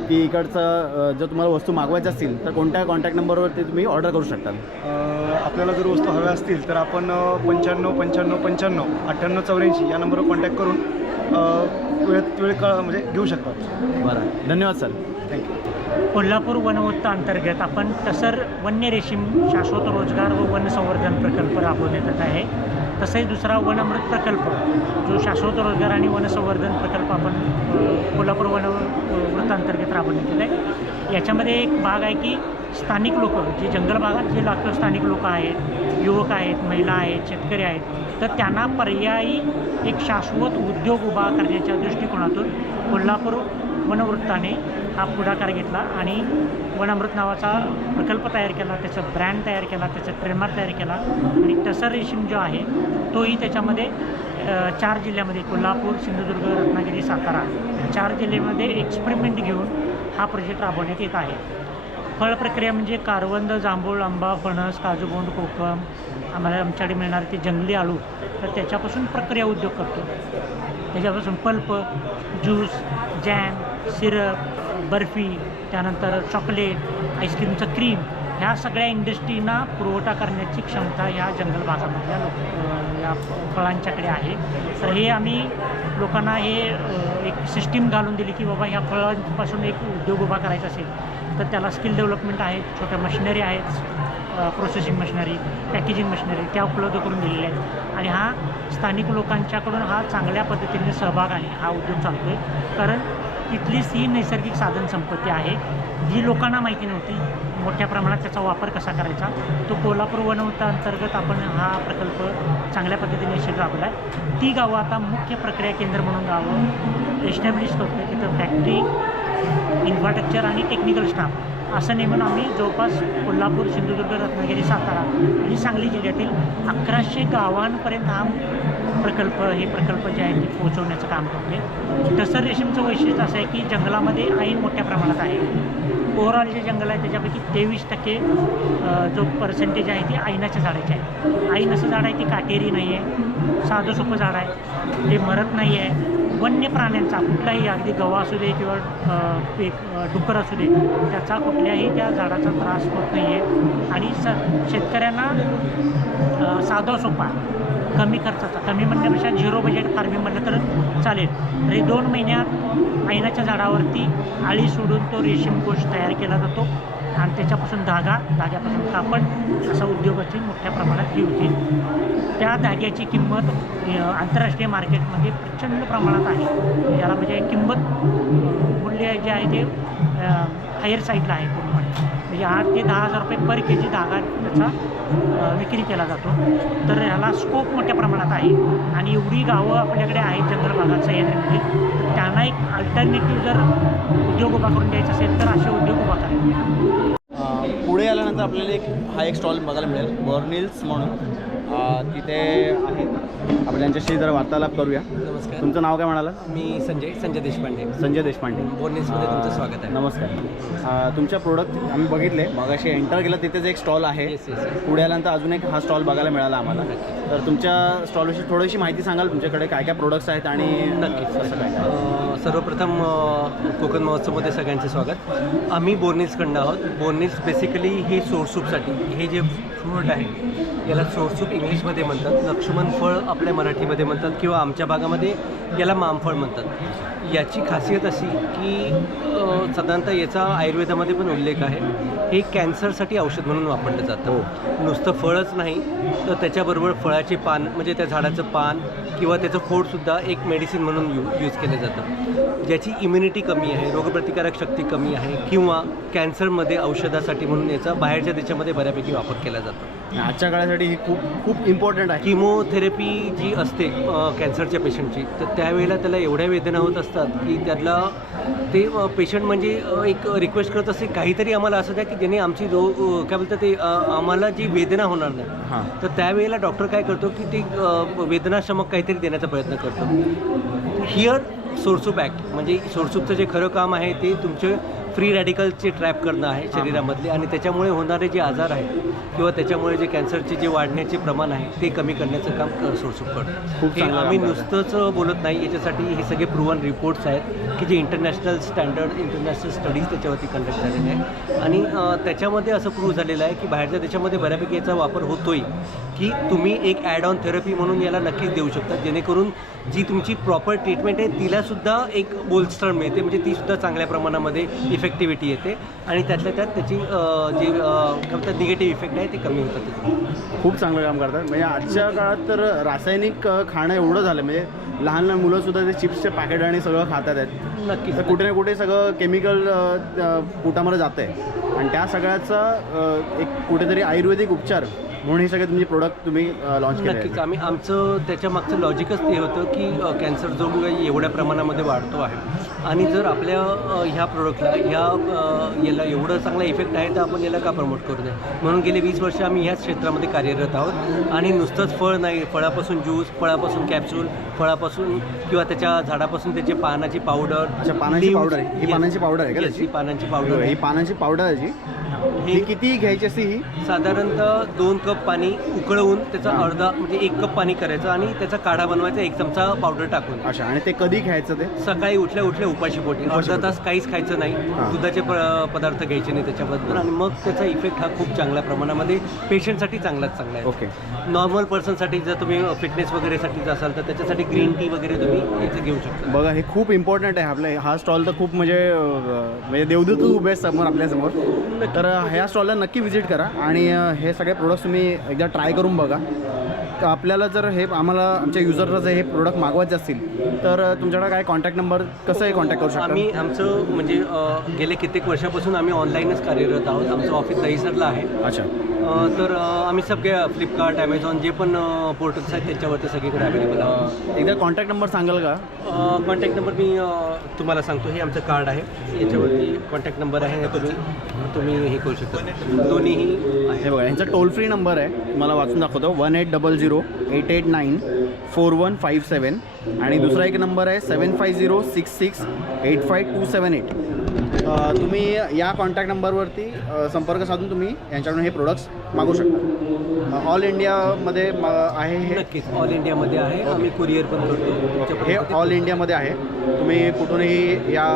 की इकडचं जर तुम्हाला वस्तू मागवायच्या असतील तर कोणत्या कॉन्टॅक्ट नंबरवरती तुम्ही ऑर्डर करू शकता? आपल्याला जर वस्तू हव्या असतील तर आपण 95 95 95 98 84 या नंबरवर कॉन्टॅक्ट करून म्हणजे घेऊ शकता. बरं, धन्यवाद सर. थँक्यू. कोल्हापूर वनवत्त अंतर्गत आपण टसर वन्य रेशीम शाश्वत रोजगार व वन संवर्धन प्रकल्प राबवण्यात आहे. तसेच दुसरा वन अमृत प्रकल्प जो शाश्वत रोजगार आणि वन संवर्धन प्रकल्प आपण कोल्हापूर वनवृत्त अंतर्गत राबवण्यात आहे. याच्यामध्ये एक भाग आहे की स्थानिक लोक जे जंगल भागात जे स्थानिक लोक आहेत, युवक आहेत, महिला आहेत, शेतकरी आहेत, तर त्यांना पर्यायी एक शाश्वत उद्योग उभा करण्याच्या दृष्टिकोनातून कोल्हापूर वनवृत्ताने हा पुढाकार घेतला आणि वनामृत नावाचा प्रकल्प तयार केला, त्याचा ब्रँड तयार केला, त्याचा ट्रेडमार्क तयार केला आणि टसर रेशीम जो आहे तोही त्याच्यामध्ये 4 जिल्ह्यामध्ये कोल्हापूर, सिंधुदुर्ग, रत्नागिरी, सातारा 4 जिल्ह्यामध्ये एक्सपेरिमेंट घेऊन हा प्रोजेक्ट राबवण्यात येत आहे. फळ प्रक्रिया म्हणजे कारवंद, जांभूळ, आंबा, फणस, काजूबोंड, कोकम, आमच्याकडे मिळणारे ते जंगली आळू, तर त्याच्यापासून प्रक्रिया उद्योग करतो. त्याच्यापासून pulp, juice, jam, syrup, barfi, त्यानंतर चॉकलेट, आईस्क्रीमचं क्रीम, ह्या सगळ्या इंडस्ट्रीना पुरवठा करण्याची क्षमता ह्या जंगल भागामधल्या या फळांच्याकडे आहे. तर हे आम्ही लोकांना हे एक सिस्टीम घालून दिली की बाबा ह्या फळांपासून एक उद्योग उभा करायचा असेल तर त्याला स्किल डेव्हलपमेंट आहेत, छोट्या मशिनरी आहेत, प्रोसेसिंग मशिनरी, पॅकेजिंग मशिनरी त्या उपलब्ध करून दिलेल्या आहेत. आणि हा स्थानिक लोकांच्याकडून हा चांगल्या पद्धतीने सहभाग आहे, हा उद्योग चालतो आहे. कारण तिथलीच ही नैसर्गिक साधन संपत्ती आहे जी लोकांना माहिती नव्हती. मोठ्या प्रमाणात त्याचा वापर कसा करायचा तो कोल्हापूर वनवत्त अंतर्गत आपण हा प्रकल्प चांगल्या पद्धतीने यशस्वी राबवला आहे. ती गावं आता मुख्य प्रक्रिया केंद्र म्हणून गावं एस्टॅब्लिश करतो. तिथं फॅक्टरी, इन्फ्रास्ट्रक्चर आणि टेक्निकल स्टाफ असं नेमून आम्ही जवळपास कोल्हापूर, सिंधुदुर्ग, रत्नागिरी, सातारा आणि सांगली जिल्ह्यातील 1100 गावांपर्यंत हा प्रकल्प जे आहे ते पोहोचवण्याचं काम करतो. टसर रेशीमचं वैशिष्ट्य असं आहे की जंगलामध्ये ऐन मोठ्या प्रमाणात आहे. ओव्हरऑल जे जंगल आहे त्याच्यापैकी 23% जो पर्सेंटेज आहे ते ऐनाच्या झाडाचे आहे. ऐन असं झाड आहे ते काटेरी नाही आहे, साधं सोपं झाड आहे, ते मरत नाही आहे. वन्य प्राण्यांचा कुठलाही अगदी गवा असू दे किंवा डुक्कर असू दे त्याचा कुठल्याही त्या झाडाचा त्रास होत नाही आहे. आणि शेतकऱ्यांना साधा सोपा कमी खर्चाचा, कमी म्हणण्यापेक्षा 0 बजेट फार्मिंग म्हटलं तर चालेल. तर हे 2 महिन्यात ऐनाच्या झाडावरती आळी सोडून तो रेशीम कोश तयार केला जातो आणि त्याच्यापासून धाग्यापासून कापड असा उद्योगाची मोठ्या प्रमाणात ही होती. त्या धाग्याची किंमत आंतरराष्ट्रीय मार्केटमध्ये प्रचंड प्रमाणात आहे. याला म्हणजे किंमत मूल्य जे आहे ते हायर साईडला आहे पूर्णपणे, म्हणजे 8 ते 10,000 रुपये पर kg धागा त्याचा विक्री केला जातो. तर ह्याला स्कोप मोठ्या प्रमाणात आहे आणि एवढी गावं आपल्याकडे आहेत चंद्रभागा सह्याद्रीमध्ये, तर त्यांना एक अल्टरनेटिव्ह जर उद्योग उभा करून द्यायचा असेल तर असे उद्योग उभा करावे. पुढे आल्यानंतर आपल्याला हा एक स्टॉल बघायला मिळेल, बॉर्निल्स म्हणून. तिथे आहे, आपण त्यांच्याशी जरा वार्तालाप करूया. नमस्कार. तुमचं नाव काय म्हणाला? मी संजय देशपांडे. संजय देशपांडे. बोर्निल्समध्ये तुमचं स्वागत आहे. नमस्कार. तुमच्या प्रोडक्ट आम्ही बघितले, मग अशी एंटर केलं तिथेच एक स्टॉल आहे. पुढे आल्यानंतर अजून एक हा स्टॉल बघायला मिळाला आम्हाला. तर तुमच्या स्टॉलविषयी थोडीशी माहिती सांगाल, तुमच्याकडे काय काय प्रोडक्ट्स आहेत आणि नक्कीच. कसं काय? सर्वप्रथम कोकण महोत्सवमध्ये सगळ्यांचे स्वागत. आम्ही बोर्निल्सकडनं आहोत. बोर्निल्स बेसिकली हे सोरसूपसाठी, हे जे फ्रूट आहे याला सोरसूप इंग्लिशमध्ये म्हणतात, लक्ष्मण फळ आपल्या मराठीमध्ये म्हणतात किंवा आमच्या भागामध्ये याला मामफळ म्हणतात. याची खासियत अशी की साधारणतः याचा आयुर्वेदामध्ये पण उल्लेख आहे. हे कॅन्सरसाठी औषध म्हणून वापरलं जातं. नुसतं फळच नाही तर त्याच्याबरोबर फळाचे पान म्हणजे त्या झाडाचं पान किंवा त्याचं खोडसुद्धा एक मेडिसिन म्हणून यूज केलं जातं. ज्याची इम्युनिटी कमी आहे, रोगप्रतिकारक शक्ती कमी आहे किंवा कॅन्सरमध्ये औषधासाठी म्हणून याचा बाहेरच्या देशामध्ये बऱ्यापैकी वापर केला जातो. आजच्या काळासाठी ही खूप इम्पॉर्टंट आहे. किमोथेरपी जी असते कॅन्सरच्या पेशंटची, तर त्यावेळेला त्याला एवढ्या वेदना होत असतात की त्याला ते पेशंट म्हणजे एक रिक्वेस्ट करत असते काहीतरी आम्हाला असं द्या की ज्याने आमची काय बोलतात ते आम्हाला जी वेदना होणार नाही. तर त्यावेळेला डॉक्टर काय करतो की ते वेदनाशमक काहीतरी देण्याचा प्रयत्न करतो. हिअर सोरसूप ॲक्ट म्हणजे सोरसूपचं जे खरं काम आहे ते तुमचे फ्री रॅडिकलचे ट्रॅप करणं आहे शरीरामधले आणि त्याच्यामुळे होणारे जे आजार आहेत किंवा त्याच्यामुळे जे कॅन्सरचे जे वाढण्याचे प्रमाण आहे ते कमी करण्याचं काम सोरसूप करतो. खूप हे आम्ही नुसतंच बोलत नाही, याच्यासाठी हे सगळे प्रूव्हन रिपोर्ट्स आहेत की जे इंटरनॅशनल स्टँडर्ड इंटरनॅशनल स्टडीज त्याच्यावरती कंडक्ट झालेले आहे आणि त्याच्यामध्ये असं प्रूव्ह झालेलं आहे की बाहेरच्या देशामध्ये बऱ्यापैकी याचा वापर होतोय की तुम्ही एक ॲड ऑन थेरपी म्हणून याला नक्कीच देऊ शकता, जेणेकरून जी तुमची प्रॉपर ट्रीटमेंट आहे तिलासुद्धा एक बोलस्टर मिळते, म्हणजे तीसुद्धा चांगल्या प्रमाणामध्ये इफेक्टिव्हिटी येते आणि त्यातल्या त्यात त्याची जे काय म्हणतात निगेटिव्ह इफेक्ट आहे ते कमी होतात. खूप चांगलं काम करतात. म्हणजे आजच्या काळात तर रासायनिक खाणं एवढं झालं, म्हणजे लहान लहान मुलंसुद्धा ते चिप्सचे पॅकेट आणि सगळं खातात आहेत. नक्कीच. तर कुठे ना कुठे सगळं केमिकल पोटामध्ये जातं आहे आणि त्या सगळ्याचा एक कुठेतरी आयुर्वेदिक उपचार म्हणून हे सगळे तुमचे प्रोडक्ट तुम्ही लॉन्च केले. नक्कीच. आमचं त्याच्या मागचं लॉजिकच ते होतं की कॅन्सर जो एवढ्या प्रमाणामध्ये वाढतो आहे आणि जर आपल्या ह्या प्रोडक्टला याला एवढं चांगला इफेक्ट आहे तर आपण याला का प्रमोट करू नये, म्हणून गेले 20 वर्ष आम्ही ह्याच क्षेत्रामध्ये कार्यरत आहोत. आणि नुसतंच फळ नाही, फळापासून ज्यूस, फळापासून कॅप्सूल, फळापासून किंवा त्याच्या झाडापासून त्याची पानाची पावडर. पानांची पावडर आहे ही? पानांची पावडर आहे का? ही पानांची पावडर. ही पानांची पावडर आहे जी. ही किती घ्यायची असते? ही साधारणतः 2 कप पाणी उकळवून त्याचा अर्धा म्हणजे 1 कप पाणी करायचं आणि त्याचा काढा बनवायचा 1 चमचा पावडर टाकून. अच्छा. आणि ते कधी घ्यायचं? ते सकाळी उठल्या उपाशीपोटी अर्धा तास काहीच खायचं नाही, दुधाचे पदार्थ घ्यायचे नाही त्याच्याबद्दल आणि मग त्याचा इफेक्ट हा खूप चांगल्या प्रमाणामध्ये पेशंटसाठी चांगला आहे. ओके. नॉर्मल पर्सनसाठी जर तुम्ही फिटनेस वगैरेसाठी असाल तर त्याच्यासाठी ग्रीन टी वगैरे तुम्ही याचं घेऊ शकता. बघा हे खूप इम्पॉर्टंट आहे. आपलं हा स्टॉल तर खूप म्हणजे देवदूत उभे आहेत समोर आपल्यासमोर. तर ह्या स्टॉलला नक्की व्हिजिट करा आणि हे सगळे प्रोडक्ट्स तुम्ही एकदा ट्राय करून बघा. आपल्याला जर हे आमच्या युजरला जर हे प्रोडक्ट मागवायचे असतील तर तुमच्याकडे काय कॉन्टॅक्ट नंबर कसं आहे कॉन्टॅक्ट करू शकता? आम्ही आमचं म्हणजे गेले कित्येक वर्षापासून आम्ही ऑनलाईनच कार्यरत आहोत. आमचं ऑफिस दहिसरला आहे. अच्छा. तर आम्ही सगळे फ्लिपकार्ट, ॲमेझॉन जे पण पोर्टल्स आहेत त्याच्यावरती सगळीकडे अवेलेबल आहोत. एकदा कॉन्टॅक्ट नंबर सांगाल का? कॉन्टॅक्ट नंबर मी तुम्हाला सांगतो. हे आमचं कार्ड आहे, याच्यावरती कॉन्टॅक्ट नंबर आहे, तुम्ही हे करू शकता. दोन्हीही हे बघा यांचा टोल फ्री नंबर आहे, मला वाचून दाखवतो. 1800-889-4157 आणि दुसरा एक नंबर आहे 7506685278. तुम्ही या कॉन्टॅक्ट नंबरवरती संपर्क साधून तुम्ही यांच्याकडून हे प्रोडक्ट्स मागवू शकता. ऑल इंडियामध्ये आहे हे? नक्कीच ऑल इंडियामध्ये आहे. आम्ही कुरिअर पण करतो. हे ऑल इंडियामध्ये आहे. तुम्ही कुठूनही या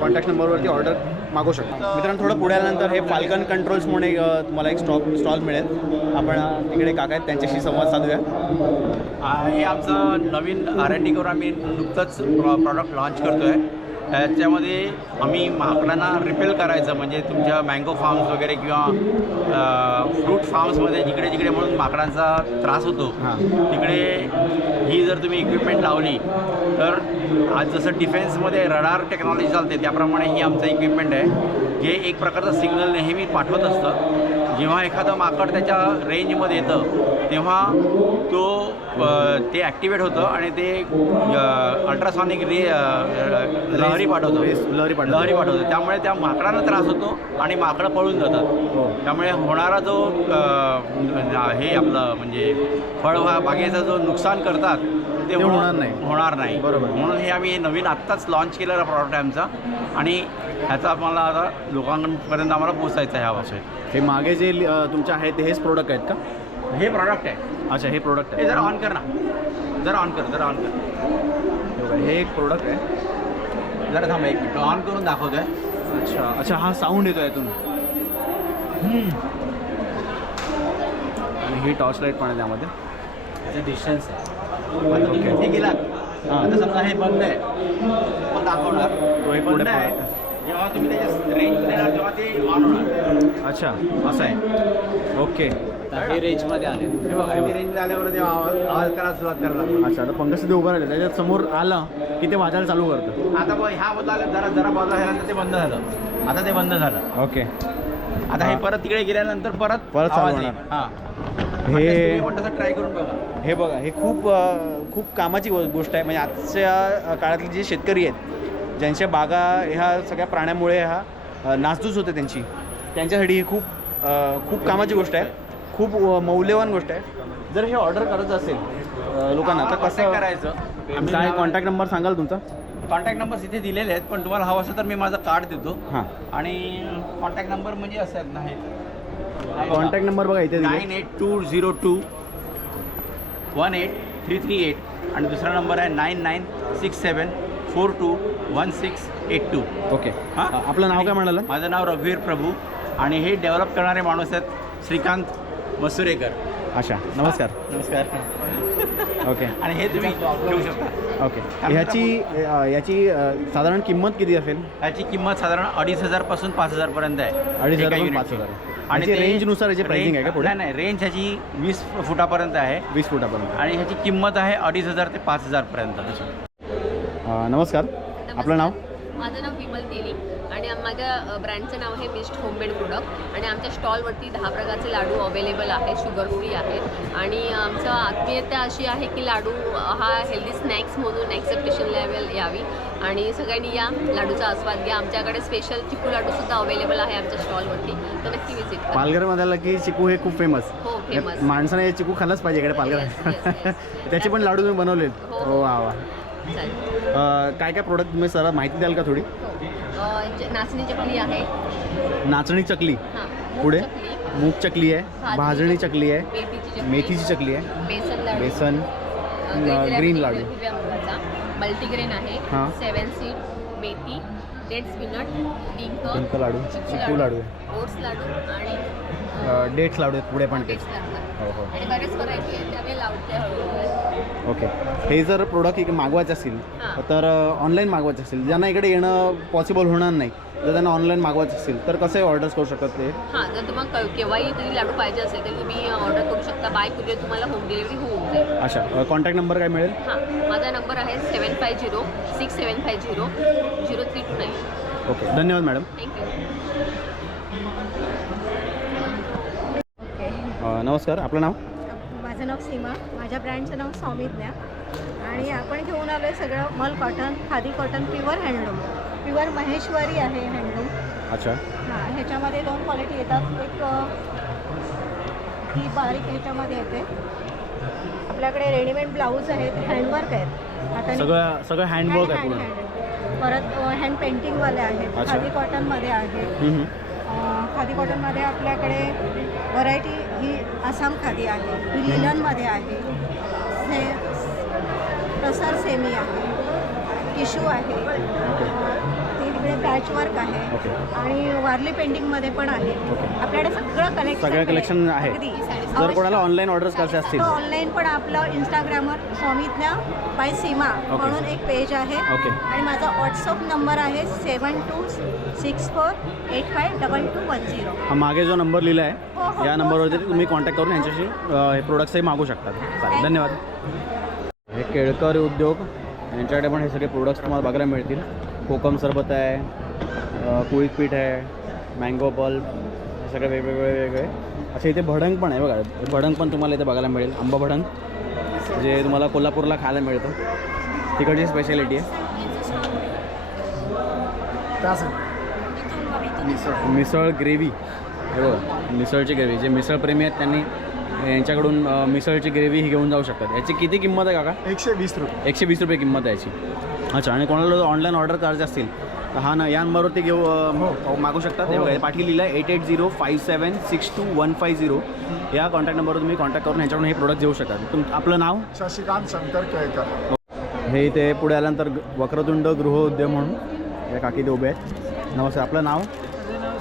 कॉन्टॅक्ट नंबरवरती ऑर्डर मागवू शकता. मित्रांनो, थोडं पुढे आल्यानंतर हे फाल्कन कंट्रोल्स म्हणून तुम्हाला एक स्टॉल मिळेल. आपण तिकडे काका आहेत, त्यांच्याशी संवाद साधूया. हे आमचं नवीन R&D करून आम्ही नुकतंच प्रॉडक्ट लॉन्च करतो आहे. त्याच्यामध्ये आम्ही माकडांना रिपेल करायचं, म्हणजे तुमच्या मँगो फार्म्स वगैरे किंवा फ्रूट फार्म्समध्ये जिकडे जिकडे म्हणून माकडांचा त्रास होतो तिकडे ही जर तुम्ही इक्विपमेंट लावली तर आज जसं डिफेन्समध्ये रडार टेक्नॉलॉजी चालते त्याप्रमाणे ही आमचं इक्विपमेंट आहे, जे एक प्रकारचं सिग्नल नेहमी पाठवत असतं. जेव्हा एखादं माकड त्याच्या रेंजमध्ये येतं तेव्हा तो ते ॲक्टिवेट होतं आणि ते अल्ट्रासॉनिक लहरी पाठवतं. त्यामुळे त्या माकडांना त्रास होतो आणि माकडं पळून जातात. त्यामुळे होणारा जो हे आपलं म्हणजे बागेचं जो नुकसान करतात ते होणार नाही. बरोबर. म्हणून हे आम्ही नवीन आत्ताच लॉन्च केलेला प्रॉडक्ट आहे आमचा आणि ह्याचा आम्हाला आता लोकांपर्यंत आम्हाला पोचायचं आहे. ह्या वर्षात हे मागे जे तुमच्या आहेत हेच प्रोडक्ट आहेत का? हे प्रॉडक्ट आहे. अच्छा, हे प्रोडक्ट आहे. हे जरा ऑन कर ना, जरा ऑन कर. हे एक प्रोडक्ट आहे. जरा थांबा, एक मिनिट ऑन करून दाखवतोय. अच्छा, हा साऊंड येतो यातून. आणि ही टॉर्च लाईट पण आहे त्यामध्ये. त्याचं डिस्टन्स आहे. आता तुम्ही इथे गेलात, आता समजा हे बंद आहे, मग दाखवणार तो हे पुढे आहे. जेव्हा तुम्ही त्याच्या रेंज देणार तेव्हा ते ऑन होणार. अच्छा, असं आहे. ओके. हे रेंजमध्ये आले. हे बघा, हे रेंजमध्ये आल्यावर ते आवाज करायला सुरुवात करणार. अच्छा, आता पंकज तिथे उभं राहिलं, त्याच्यात समोर आलं की ते वाजायला चालू करतं. आता बघ, ह्या बदला जरा बाजूला झाल्यानंतर ते बंद झालं. आता ते बंद झालं. ओके. आता हे परत तिकडे गेल्यानंतर परत चालू आवाज होणार. येईल. हां, हे तसं ट्राय करून बघा. हे बघा, हे खूप कामाची गोष्ट आहे. म्हणजे आजच्या काळातले जे शेतकरी आहेत ज्यांच्या बागा ह्या सगळ्या प्राण्यामुळे नासधूस होते त्यांच्यासाठी ही खूप कामाची गोष्ट आहे. खूप मौल्यवान गोष्ट आहे. जर हे ऑर्डर करायचं असेल लोकांना तर कसं करायचं? काय कॉन्टॅक्ट नंबर सांगाल तुमचा? कॉन्टॅक्ट नंबर्स इथे दिलेले आहेत, पण तुम्हाला हवं असेल तर मी माझं कार्ड देतो. हां, आणि कॉन्टॅक्ट नंबर म्हणजे असं आहेत ना, हे कॉन्टॅक्ट नंबर बघा इथे 98202 18338 आणि दुसरा नंबर आहे 9967421682. ओके. हां, आपलं नाव काय म्हणालं? माझं नाव रघुवीर प्रभू आणि हे डेव्हलप करणारे माणूस आहेत श्रीकांत मसुरेकर. अच्छा, नमस्कार. ओके. आणि हे तुम्ही घेऊ शकता. ओके. याची साधारण किंमत किती असेल? याची किंमत साधारण 2500 पासून 5000 पर्यंत आहे. 2500 5000. आणि रेंजनुसार याची प्राइसिंग आहे का पुढे? नाही, रेंज ह्याची 20 फुटापर्यंत आहे. 20 फुटापर्यंत. आणि ह्याची किंमत आहे 2500 ते 5000 पर्यंत. नमस्कार. आपलं नाव? माझं नाव विमल तेली आणि माझ्या ब्रँडचं नाव आहे मिस्ट होममेड प्रोडक्ट. आणि आमच्या स्टॉलवरती 10 प्रकारचे लाडू अवेलेबल आहेत, शुगर फ्री आहेत. आणि आमचं आत्मीयता अशी आहे की लाडू हा हेल्दी स्नॅक्स म्हणून ॲक्सेप्टेशन लेवल यावी आणि सगळ्यांनी या लाडूचा आस्वाद घ्या. आमच्याकडे स्पेशल चिकू लाडूसुद्धा अवेलेबल आहे आमच्या स्टॉलवरती, तर नक्की विजिट करा. पालघरमध्ये आलं की चिकू हे खूप फेमस. हो, फेमस. माणसाने हे चिकू खाल्लंच पाहिजे इकडे पालघर. त्याचे पण लाडू तुम्ही बनवलेत? हो, वा वा. काय काय प्रोडक्ट तुम्ही सर माहिती द्याल का थोडी? नाचणी चकली आहे. नाचणी चकली. पुढे मूग चकली आहे, भाजणी चकली आहे, मेथीची चकली आहे, बेसन ग्रीन लाडू, मल्टीग्रेन आहे, 7 सीड, मेथी, डेट्स पीनट, डिंक लाडू, चिकू लाडू, ओट्स लाडू आणि डेट्स लाडू आहेत पुढे पण. डेट्स लाडू हो हो. आणि बरेच व्हरायटी आहेत, त्यामुळे लावते हळूहळू. ओके. हे जर प्रोडक्ट इकडे मागवायचे असतील तर ऑनलाईन मागवायचे असतील, ज्यांना इकडे येणं पॉसिबल होणार नाही, जर त्यांना ऑनलाईन मागवायचं असेल तर कसे ऑर्डर्स करू शकतात ते? हां, जर तुम्हाला केव्हाही तरी लाडू पाहिजे असेल तर तुम्ही ऑर्डर करू शकता. बाय कुरिअर तुम्हाला होम डिलिव्हरी होऊन जाईल. अच्छा, कॉन्टॅक्ट नंबर काय मिळेल? हां, माझा नंबर आहे 7506750039. ओके, धन्यवाद मॅडम. थँक्यू. नमस्कार. आपलं नाव? माझं नाव सीमा. माझ्या ब्रँडचं नाव सौमिज्ञा. आणि आपण घेऊन आलो आहे सगळं मल cotton, khadi cotton, pure handloom, pure Maheshwari आहे हँडलूम. अच्छा. हां, ह्याच्यामध्ये 2 क्वालिटी येतात. एक ही बारीक ह्याच्यामध्ये येते. आपल्याकडे रेडीमेड ब्लाऊज आहेत, हँडवर्क आहेत, सगळं हँडवर्क आहे. परत हँड पेंटिंगवाले आहेत, खादी कॉटनमध्ये आहे. खादी कॉटनमध्ये आपल्याकडे व्हरायटी ही आसाम खादी आहे, ही लिलनमध्ये आहे, हे तसर सेमी आहे, टिशू आहे, तिकडे पॅचवर्क आहे आणि वारली पेंटिंगमध्ये पण आहे. आपल्याकडे सगळं कलेक्शन आहे. अगदी. जर कोणाला ऑनलाईन ऑर्डर्स करायचे असतील ऑनलाईन पण आपलं इंस्टाग्रामवर स्वामिज्ञा बाय सीमा म्हणून एक पेज आहे आणि माझा व्हॉट्सअप नंबर आहे 7264852210. हा मागे जो नंबर लिहिला आहे हो, या नंबरवरती तुम्ही कॉन्टॅक्ट करून यांच्याशी हे प्रोडक्ट्सही मागू शकता. चालेल, धन्यवाद. हे केळकर उद्योग यांच्याकडे पण हे सगळे प्रोडक्ट्स तुम्हाला बघायला मिळतील. कोकम सरबत आहे, कुळीत पीठ आहे, मँगो पल्प, हे सगळे वेगवेगळे. अच्छा, इथे भडंग पण आहे बघा. भडंग पण तुम्हाला इथे बघायला मिळेल. आंबा भडंग जे तुम्हाला कोल्हापूरला खायला मिळतं. तिकडची स्पेशालिटी आहे. मिसळ ग्रेव्ही, हे बघा मिसळची ग्रेव्ही. जे मिसळप्रेमी आहेत त्यांनी यांच्याकडून मिसळची ग्रेव्ही ही घेऊन जाऊ शकतात. याची किती किंमत आहे काका? 120 रुपये. 120 रुपये किंमत आहे याची. अच्छा, आणि कोणाला ऑनलाईन ऑर्डर करायचे असतील तर हा ना या नंबरवरती मागू शकतात. हे बघा पाठी लिहिलं आहे 8805762150. या कॉन्टॅक्ट नंबरवर तुम्ही कॉन्टॅक्ट करून ह्याच्याकडून हे प्रोडक्ट घेऊ शकता. आपलं नाव? शशिकांत शंकर केळकर. हे इथे पुढे आल्यानंतर वक्रतुंड गृहोद्योग म्हणून या काकी ते उभे आहेत. नमस्कार, आपलं नाव?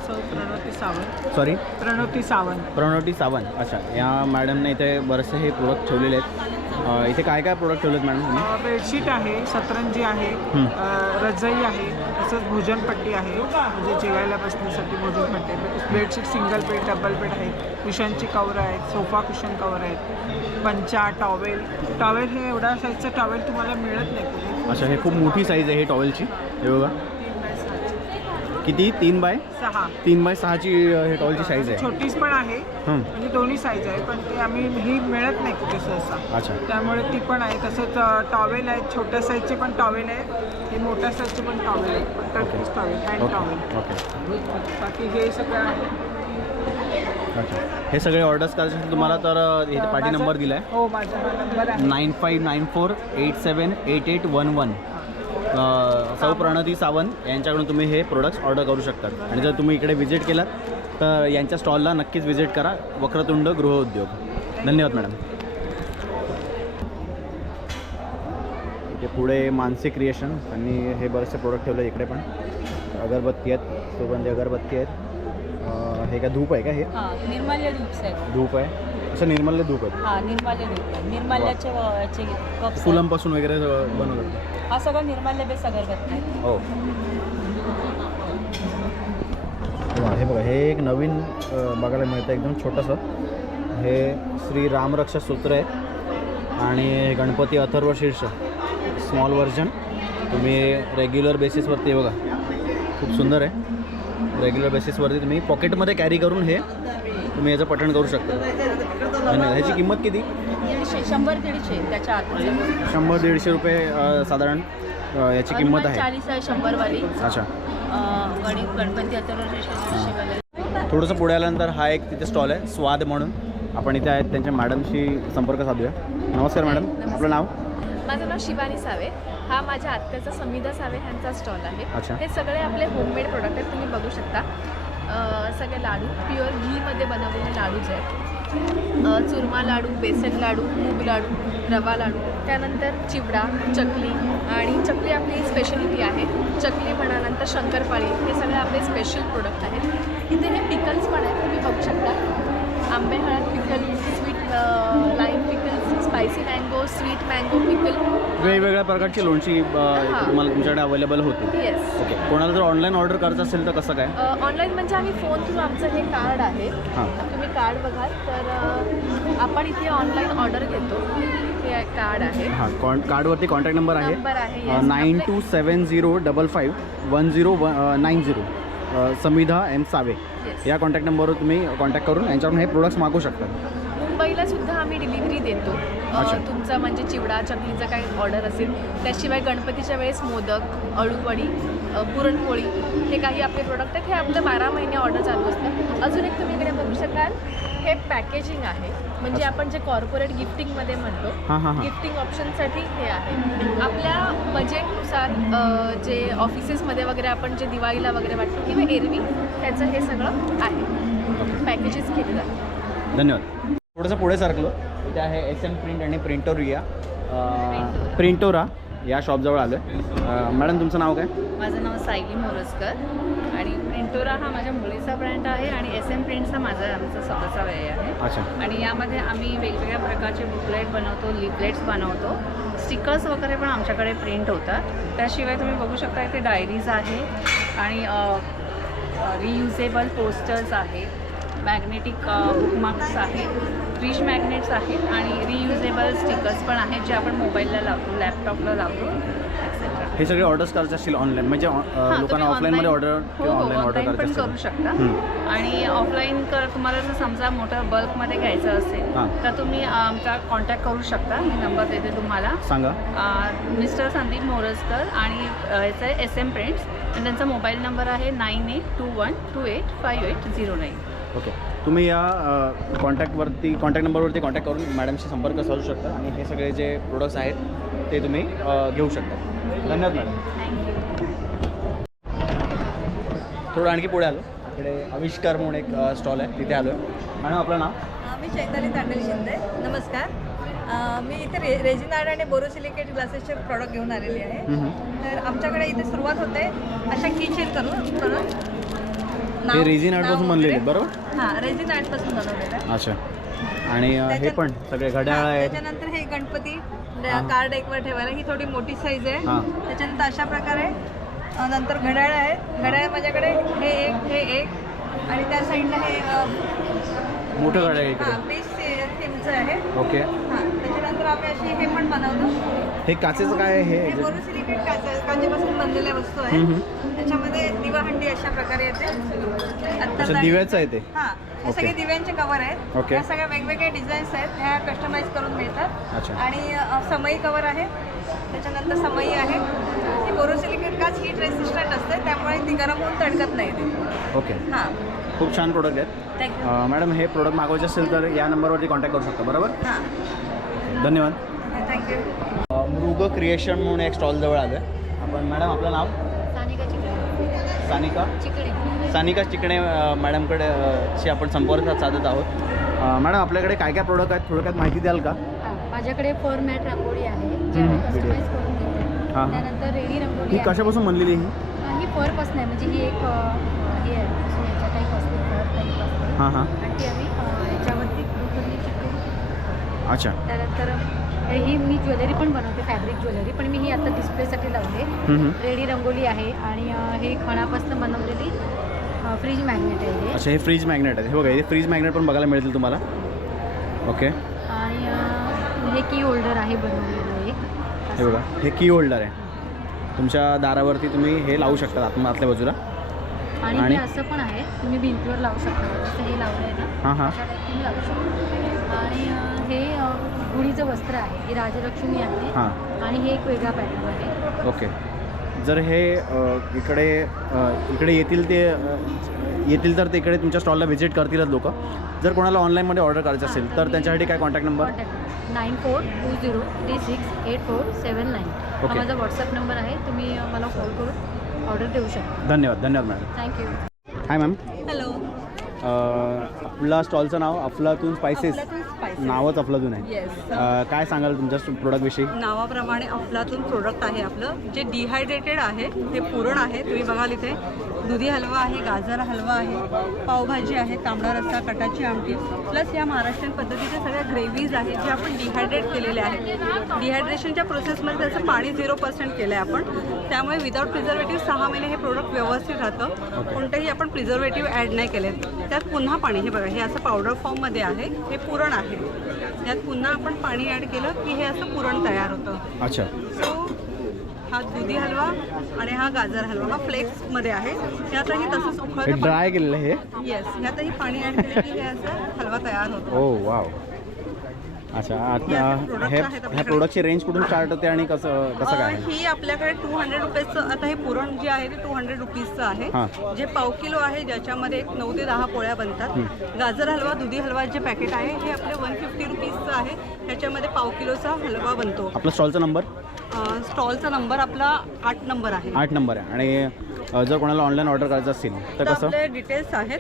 प्रणवती सावंत. सॉरी, प्रणवती सावंत. प्रणवती सावंत. अच्छा, या मॅडमने इथे बरेचसे हे प्रोडक्ट ठेवलेले आहेत. इथे काय काय प्रोडक्ट ठेवलेत मॅडम तुम्ही? बेडशीट आहे, सतरंजी आहे, रजाई आहे, तसंच भोजनपट्टी आहे, म्हणजे जेवायला बसण्यासाठी भोजनपट्टी आहे. Bedsheet single bed, double bed आहे, कुशनची कवर आहेत, सोफा कुशन कवर आहेत, पंचा, टॉवेल. टॉवेल हे एवढ्या साईजचं टॉवेल तुम्हाला मिळत नाही कुठे. अच्छा, हे खूप मोठी साईज आहे हे टॉवेलची. हे बघा किती, 3x6. 3x6ची हे टॉवेलची साईज आहे. छोटीच पण आहे, म्हणजे दोन्ही साईज आहे, पण ते आम्ही ही मिळत नाही कुठे सहसा. अच्छा, त्यामुळे ती पण आहे. तसंच टॉवेल आहेत, छोट्या साईजचे पण टॉवेल आहे, हे मोठ्या साईजचे पण टॉवेल आहेत. Turkish towel, hand towel. बाकी हे सगळं आहे. अच्छा, हे सगळे ऑर्डर्स करायचे असेल तुम्हाला तर इथे पाठी नंबर दिला आहे. हो, माझा नंबर आहे 9594878811. सौ प्रणती सावंत यांच्याकडून तुम्ही हे प्रोडक्ट्स ऑर्डर करू शकतात. आणि जर तुम्ही इकडे व्हिजिट केलात तर यांच्या स्टॉलला नक्कीच व्हिजिट करा, वक्रतुंड गृहोद्योग. धन्यवाद मॅडम. इथे पुढे मानसी क्रिएशन, त्यांनी हे बरेचसे प्रोडक्ट ठेवले. इकडे पण अगरबत्ती आहेत, सुगंधी अगरबत्ती आहेत. हे का धूप आहे का? हे निर्माल्य धूप आहे. धूप आहे. असं निर्माल्य धूप आहे. हां, निर्माल्य धूप आहे. निर्माल्याचे कप्स फुलांपासून वगैरे बनवतात. हा सगळं निर्माल्य बेस अगरबत्ती आहे. हो, हे बघा हे एक नवीन बघायला मिळतं, एकदम छोटंसं. हे श्री रामरक्षा सूत्र आहे आणि गणपती अथर्व शीर्ष स्मॉल व्हर्जन. तुम्ही रेग्युलर बेसिसवरती बघा खूप सुंदर आहे. रेग्युलर बेसिसवरती तुम्ही पॉकेटमध्ये कॅरी करून हे तुम्ही याचं पठण करू शकता. धन्यवाद. ह्याची किंमत किती? 100-150 त्याच्या आत. 100-150 रुपये साधारण याची किंमत आहे. 40 आहे 100 वाली. अच्छा, गणपती अथर्व. थोडंसं पुढे आल्यानंतर हा एक तिथे स्टॉल आहे स्वाद म्हणून. आपण इथे आहेत, त्यांच्या मॅडमशी संपर्क साधूया. नमस्कार मॅडम, आपलं नाव? माझं नाव शिवानी सावे. हा माझ्या आत्याचा समिधा सावे ह्यांचा स्टॉल आहे. अच्छा. हे सगळे आपले होममेड प्रोडक्ट आहेत, तुम्ही बघू शकता. सगळे लाडू प्युअर घीमध्ये बनवलेले लाडूज आहेत. चुरमा लाडू, बेसन लाडू, मूग लाडू, रवा लाडू, त्यानंतर चिवडा, चकली. आणि चकली आपली स्पेशलिटी आहे. चकली म्हणाल्यानंतर शंकरपाळी, हे सगळे आपले स्पेशल प्रोडक्ट आहेत. इथे हे पिकल्स पण आहेत, तुम्ही बघू शकता. आंबे हळद पिकल, स्वीट लाईम पिकल, स्पायसी मँगो, स्वीट मँगो पिकल. वेगवेगळ्या प्रकारची लोणची तुम्हाला तुमच्याकडे अवेलेबल होती. येस. ओके, कोणाला जर ऑनलाईन ऑर्डर करायचं असेल तर कसं काय? ऑनलाईन म्हणजे आम्ही फोन थ्रू आमचं हे कार्ड आहे, तुम्ही कार्ड बघाल तर आपण इथे ऑनलाईन ऑर्डर घेतो. हे कार्ड आहे. हां, कार्डवरती कॉन्टॅक्ट नंबर आहे 9270551090. समिधा एम सावे या कॉन्टॅक्ट नंबरवर तुम्ही कॉन्टॅक्ट करून यांच्याकडून हे प्रोडक्ट्स मागू शकता. मुंबईला सुद्धा आम्ही डिलिव्हरी देतो. तुमचा म्हणजे चिवडा, चकलीचं काही ऑर्डर असेल, त्याशिवाय गणपतीच्या वेळेस मोदक, अळूवडी, पुरणपोळी, हे काही आपले प्रोडक्ट आहेत. हे आपलं 12 महिने ऑर्डर चालू असतं. अजून एक तुम्ही इकडे बघू शकाल, हे पॅकेजिंग आहे. म्हणजे आपण जे कॉर्पोरेट गिफ्टिंगमध्ये म्हणतो, हां हां हां. गिफ्टिंग ऑप्शनसाठी हे आहे. आपल्या बजेटनुसार जे ऑफिसेसमध्ये वगैरे आपण जे दिवाळीला वगैरे वाटतो किंवा एरवी त्याचं हे सगळं आहे, पॅकेजेस केले जातात. धन्यवाद. थोडंसं पुढे सरकलो, इथे आहे SM प्रिंट आणि प्रिंटोरा या शॉपजवळ आलो आहे. मॅडम तुमचं नाव काय? माझं नाव सायली मोरजकर आणि प्रिंटोरा हा माझ्या मुलीचा ब्रँड आहे आणि SM प्रिंट्सचा आमचा स्वतःचा वेळ आहे. अच्छा. आणि यामध्ये आम्ही वेगवेगळ्या प्रकारचे बुकलेट बनवतो, लिफलेट्स बनवतो, स्टिकर्स वगैरे पण आमच्याकडे प्रिंट होतात. त्याशिवाय तुम्ही बघू शकता इथे डायरीज आहे आणि रियुजेबल पोस्टर्स आहेत, मॅग्नेटिक बुकमार्क्स आहेत, फ्रिज मॅग्नेट्स आहेत आणि रियुजेबल स्टिकर्स पण आहेत जे आपण मोबाईलला लावतो, लॅपटॉपला लावतो, एक्सेट्रा. हे सगळे ऑर्डर्स करायचे असतील ऑनलाईन, म्हणजे लोकांना ऑफलाईनमध्ये ऑर्डर किंवा ऑनलाईन ऑर्डर ऑनलाईन पण करायचं करू असेल. शकता. आणि ऑफलाईन तुम्हाला जर समजा मोठं बल्कमध्ये घ्यायचं असेल तर तुम्ही आमचा कॉन्टॅक्ट करू शकता. मी नंबर देते तुम्हाला, सांगा. मिस्टर संदीप मोरजकर आणि याचं आहे SM प्रिंट्स आणि त्यांचा मोबाईल नंबर आहे 9821285809. ओके. तुम्ही या कॉन्टॅक्ट नंबरवरती कॉन्टॅक्ट करून मॅडमशी संपर्क साधू शकता आणि हे सगळे जे प्रोडक्ट्स आहेत ते तुम्ही घेऊ शकता. धन्यवाद मॅडम. थोडं आणखी पुढे आलो, इकडे आविष्कार म्हणून एक स्टॉल आहे, तिथे आलो आहे. मॅडम आपलं नाव? मी चैताली तांडल शिंदे. नमस्कार. मी इथे रेजिन आर्ट आणि बोरोसिलिकेट ग्लासेसचे प्रॉडक्ट घेऊन आलेली आहे. तर आमच्याकडे इथे सुरुवात होते अशा किचेन करून. हे रेजिन आर्टपासून बनलेले बरोबर? हां, रेजिन आर्टपासून बनवलेलं आहे. अच्छा. आणि हे पण सगळे घड्याळ आहेत. त्याच्यानंतर हे गणपती कार्ड एकवर ठेवायला, ही थोडी मोठी साईज आहे. त्याच्यानंतर अशा प्रकारे नंतर घड्याळ आहेत. घड्याळ माझ्याकडे हे एक आणि त्या साईडला हे मोठं घड्याळ इकडे. पीस थीमचं आहे. ओके. हां, त्याच्यानंतर आम्ही अशी हे पण बनवतो. हे काचेचं काय आहे? हे बोरोसिलिकेट काचेपासून बनलेल्या वस्तू आहेत. त्याच्यामध्ये दिवाहंडी अशा प्रकारे येते. अच्छा, दिव्याचं आहे ते? हां, हे सगळे दिव्यांचे कवर आहेत. ओके. या सगळ्या वेगवेगळे डिझाईन्स आहेत, ह्या कस्टमाइज करून मिळतात. अच्छा. आणि समई कवर आहे, त्याच्यानंतर समई आहे. ही बोरोसिलिकेट काच हीट रेसिस्टंट असते, त्यामुळे ती गरम होऊन तडकत नाही ती. ओके. हां, खूप छान प्रोडक्ट आहेत. थँक्यू. मॅडम हे प्रोडक्ट मागवायचे असेल तर या नंबरवरती कॉन्टॅक्ट करू शकता बरोबर? हां, धन्यवाद. थँक्यू. मृग क्रिएशन म्हणून एक स्टॉल जवळ आलं आहे आपण. मॅडम आपलं नाव? सानिका चिकणे मॅडमकडे शी आपण संपर्क साधत आहोत. मॅडम आपल्याकडे काय काय प्रोडक्ट आहेत, थोडक्यात माहिती द्याल का? माझ्याकडे 4 मॅट रांगोळी आहे जी आम्ही कस्टमाइज करून देतो. त्यानंतर रेडी रांगोळी ही कशापासून बनलेली ही फरपासून आहे, म्हणजे ही एक हे आहे याच्या टाईप असते, फर टाईप असते. हां हां. आणि ती आम्ही याच्यावरती कुठून चिकटून. अच्छा. त्यानंतर ही मी ज्वेलरी पण बनवते, फॅब्रिक ज्वेलरी, पण मी ही आता डिस्प्लेसाठी लावते. रेडी रंगोली आहे आणि हे खणापासून बनवलेली फ्रीज मॅग्नेट आहे हे. अच्छा, हे फ्रीज मॅग्नेट आहे. हे बघा, हे फ्रीज मॅग्नेट पण बघायला मिळतील तुम्हाला. ओके. आणि हे की होल्डर आहे बनवलेलं एक. हे बघा, हे की होल्डर आहे. तुमच्या दारावरती तुम्ही हे लावू शकता आतल्या बाजूला. आणि हे असं पण आहे, तुम्ही भिंतीवर लावू शकता. जसं हे लावलं आहे ना, हां हां. तुम्ही लावू शकता. आणि हे गुढीचं वस्त्र आहे, ही राजलक्ष्मी आहे. हां. आणि हे एक वेगळा पॅटर्न आहे. ओके. जर हे इकडे येतील तर ते इकडे तुमच्या स्टॉलला व्हिजिट करतीलच लोक. जर कोणाला ऑनलाईनमध्ये ऑर्डर करायचं असेल तर त्यांच्यासाठी काय कॉन्टॅक्ट नंबर? 9420368479 हा माझा व्हॉट्सअप नंबर आहे. तुम्ही मला कॉल करून ऑर्डर देऊ शकता. धन्यवाद. धन्यवाद मॅडम. थँक्यू. हाय मॅम. हॅलो. आपला स्टॉलचं नाव अफलातून स्पायसेस. नावच अफलातून आहे. येस. काय सांगाल तुमच्या प्रोडक्टविषयी? नावाप्रमाणे अफलातून प्रोडक्ट आहे आपलं, जे डिहायड्रेटेड आहे. हे पुरण आहे, तुम्ही बघाल इथे दुधी हलवा आहे, गाजर हलवा आहे, पावभाजी आहे, तांबडा रस्सा, कटाची आमटी, प्लस या महाराष्ट्रीयन पद्धतीच्या सगळ्या ग्रेव्हीज आहेत जे आपण डिहायड्रेट केलेले आहेत. डिहायड्रेशनच्या प्रोसेसमध्ये त्याचं पाणी 0% केलं आहे आपण, त्यामुळे विदाऊट प्रिझर्वेटिव्ह 6 महिने हे प्रोडक्ट व्यवस्थित राहतं. कोणतेही आपण प्रिझर्वेटिव्ह ॲड नाही केले. त्यात पुन्हा पाणी, हे बघा, हे असं पावडर फॉर्ममध्ये आहे. हे पुरण आहे, त्यात पुन्हा आपण पाणी ॲड केलं की हे असं पुरण तयार होतं. अच्छा. सो हा दुधी हलवा आणि हा गाजर हलवा हा फ्लेक्समध्ये आहे. त्यातही तसंच उकळतं ड्राय केलेलं हे. येस, ह्यातही पाणी ॲड केलं की हे असं हलवा तयार होतो. ओ वाव. अच्छा ह्या प्रोडक्टची रेंज कुठून स्टार्ट होते आणि कसं काय आहे? ही आपल्याकडे 200 रुपीजचं, आता हे पुरण जे आहे ते 200 रुपीजचं आहे, जे पाव किलो आहे, ज्याच्यामध्ये 9 ते 10 पोळ्या बनतात. गाजर हलवा, दुधी हलवा जे पॅकेट आहे हे आपले 150 रुपीजचं आहे, त्याच्यामध्ये पाव किलोचा हलवा बनतो. आपला स्टॉलचा नंबर? स्टॉलचा नंबर आपला 8 नंबर आहे. 8 नंबर आहे. आणि जर कोणाला ऑनलाईन ऑर्डर करायचं असेल तर कसं? आपले डिटेल्स आहेत,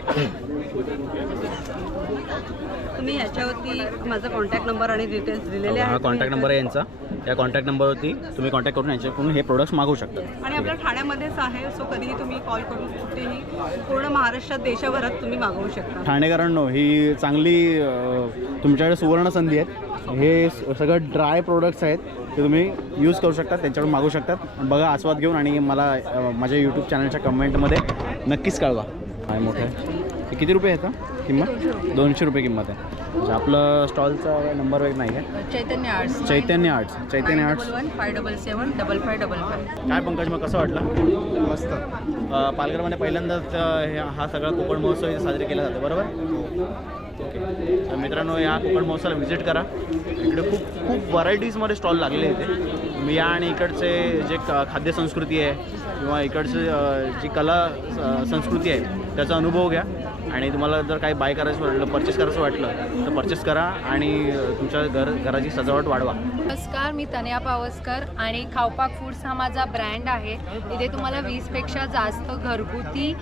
तुम्ही याच्यावरती माझा कॉन्टॅक्ट नंबर आणि डिटेल्स दिलेले आहेत. हा कॉन्टॅक्ट नंबर आहे यांचा. या कॉन्टॅक्ट नंबरवरती तुम्ही कॉन्टॅक्ट करून यांच्याकडून हे प्रोडक्ट्स मागवू शकता. आणि आपल्या ठाण्यामध्येच आहे, सो कधीही तुम्ही कॉल करून कुठेही पूर्ण महाराष्ट्रात, देशभरात तुम्ही मागवू शकता. ठाणेकरांनो, ही चांगली तुमच्याकडे सुवर्ण संधी आहेत. हे सगळं ड्राय प्रोडक्ट्स आहेत, ते तुम्ही यूज करू शकता, त्यांच्याकडून मागू शकतात. बघा, आस्वाद घेऊन, आणि मला माझ्या यूट्यूब चॅनलच्या कमेंटमध्ये नक्कीच कळवा. आहे मोठं आहे. हे किती रुपये आहे का किंमत? 200 रुपये किंमत आहे. म्हणजे आपलं स्टॉलचा नंबर वगैरे नाही आहे? चैतन्य आर्ट्स. चैतन्य आर्ट्स. चैतन्य आर्ट्स. 577-5555. काय पंकज, मग कसं वाटलं? मस्त. पालघरमध्ये पहिल्यांदाच हा सगळा कोकण महोत्सव इथे साजरे केला जातो, बरोबर? ओके. तर मित्रांनो, या कोकण महोत्सवाला व्हिजिट करा. इकडे खूप व्हरायटीजमध्ये स्टॉल लागले इथे. तुम्ही या आणि इकडचे जे खाद्यसंस्कृती आहे किंवा इकडचं जी कला संस्कृती आहे त्याचा अनुभव घ्या. आणि तुम्हाला जर काही बाय करायचं वाटलं, परचेस करायचं वाटलं तर परचेस करा आणि तुमच्या घराची सजावट वाढवा. नमस्कार, मी तनया पावसकर आणि खावपाक फूड्स हा माझा ब्रँड आहे. इथे तुम्हाला 20पेक्षा जास्त घरगुती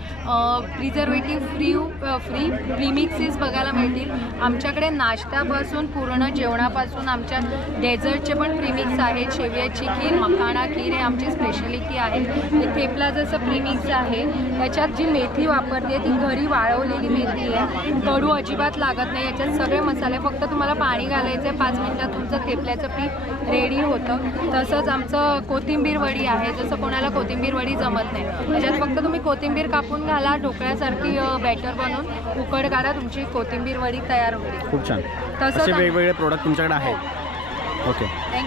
प्रिझर्वेटिव्ह फ्री प्रीमिक्सेस बघायला मिळतील. आमच्याकडे नाश्त्यापासून पूर्ण जेवणापासून आमच्या डेझर्टचे पण प्रीमिक्स आहेत. शेवयाची खीर, मखाणा खीर हे आमची स्पेशलिटी आहे. हे थेपला जसं प्रीमिक्स आहे, त्याच्यात जी मेथी वापरते ती घरी वाळवलेली मेथी आहे. कडू अजिबात लागत नाही. याच्यात सगळे मसाले, फक्त तुम्हाला पाणी घालायचं आहे, 5 मिनिटात तुमचं थेपल्याचं पीठ रेडी होतं. तसंच आमचं कोथिंबीर वडी आहे. जसं कोणाला कोथिंबीर वडी जमत नाही, त्याच्यात फक्त तुम्ही कोथिंबीर कापून घाला, ढोकळ्यासारखी बॅटर बनवून उकड घाला, तुमची कोथिंबीर वडी तयार होईल. खूप छान. असे वेगवेगळे प्रोडक्ट तुमच्याकडे आहेत. ओके.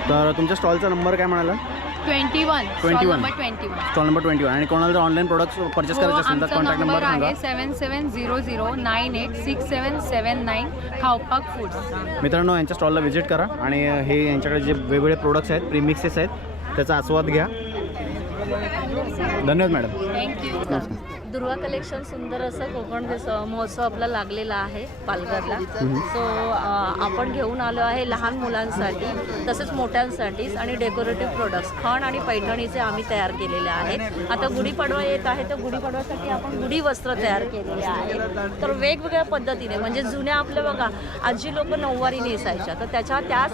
तर तुमच्या स्टॉलचा नंबर काय म्हणाला? 21. Stall number 21. आणि कोणाला जर ऑनलाईन प्रोडक्ट्स परचेस करायचे असेल तर कॉन्टॅक्ट नंबर सांगा. 7700986779 खावपाक फूड्स. मित्रांनो, यांच्या स्टॉलला व्हिजिट करा आणि हे यांच्याकडे जे वेगवेगळे प्रोडक्ट्स आहेत, प्रीमिक्सेस आहेत, त्याचा आस्वाद घ्या. धन्यवाद मॅडम. थँक्यू. दुर्वा कलेक्शन सुंदर असं कोकण महोत्सव आपला लागलेला आहे पालघरला. सो आपण घेऊन आलो आहे लहान मुलांसाठी तसंच मोठ्यांसाठीच आणि डेकोरेटिव्ह प्रोडक्ट्स खण आणि पैठणीचे आम्ही तयार केलेले आहेत. आता गुढीपाडवा येत आहे, तर गुढीपाडव्यासाठी आपण गुढी वस्त्र तयार केलेले आहेत. तर वेगवेगळ्या पद्धतीने, म्हणजे जुन्या आपल्या बघा आजी लोक नऊवारी नेसायच्या, तर त्याच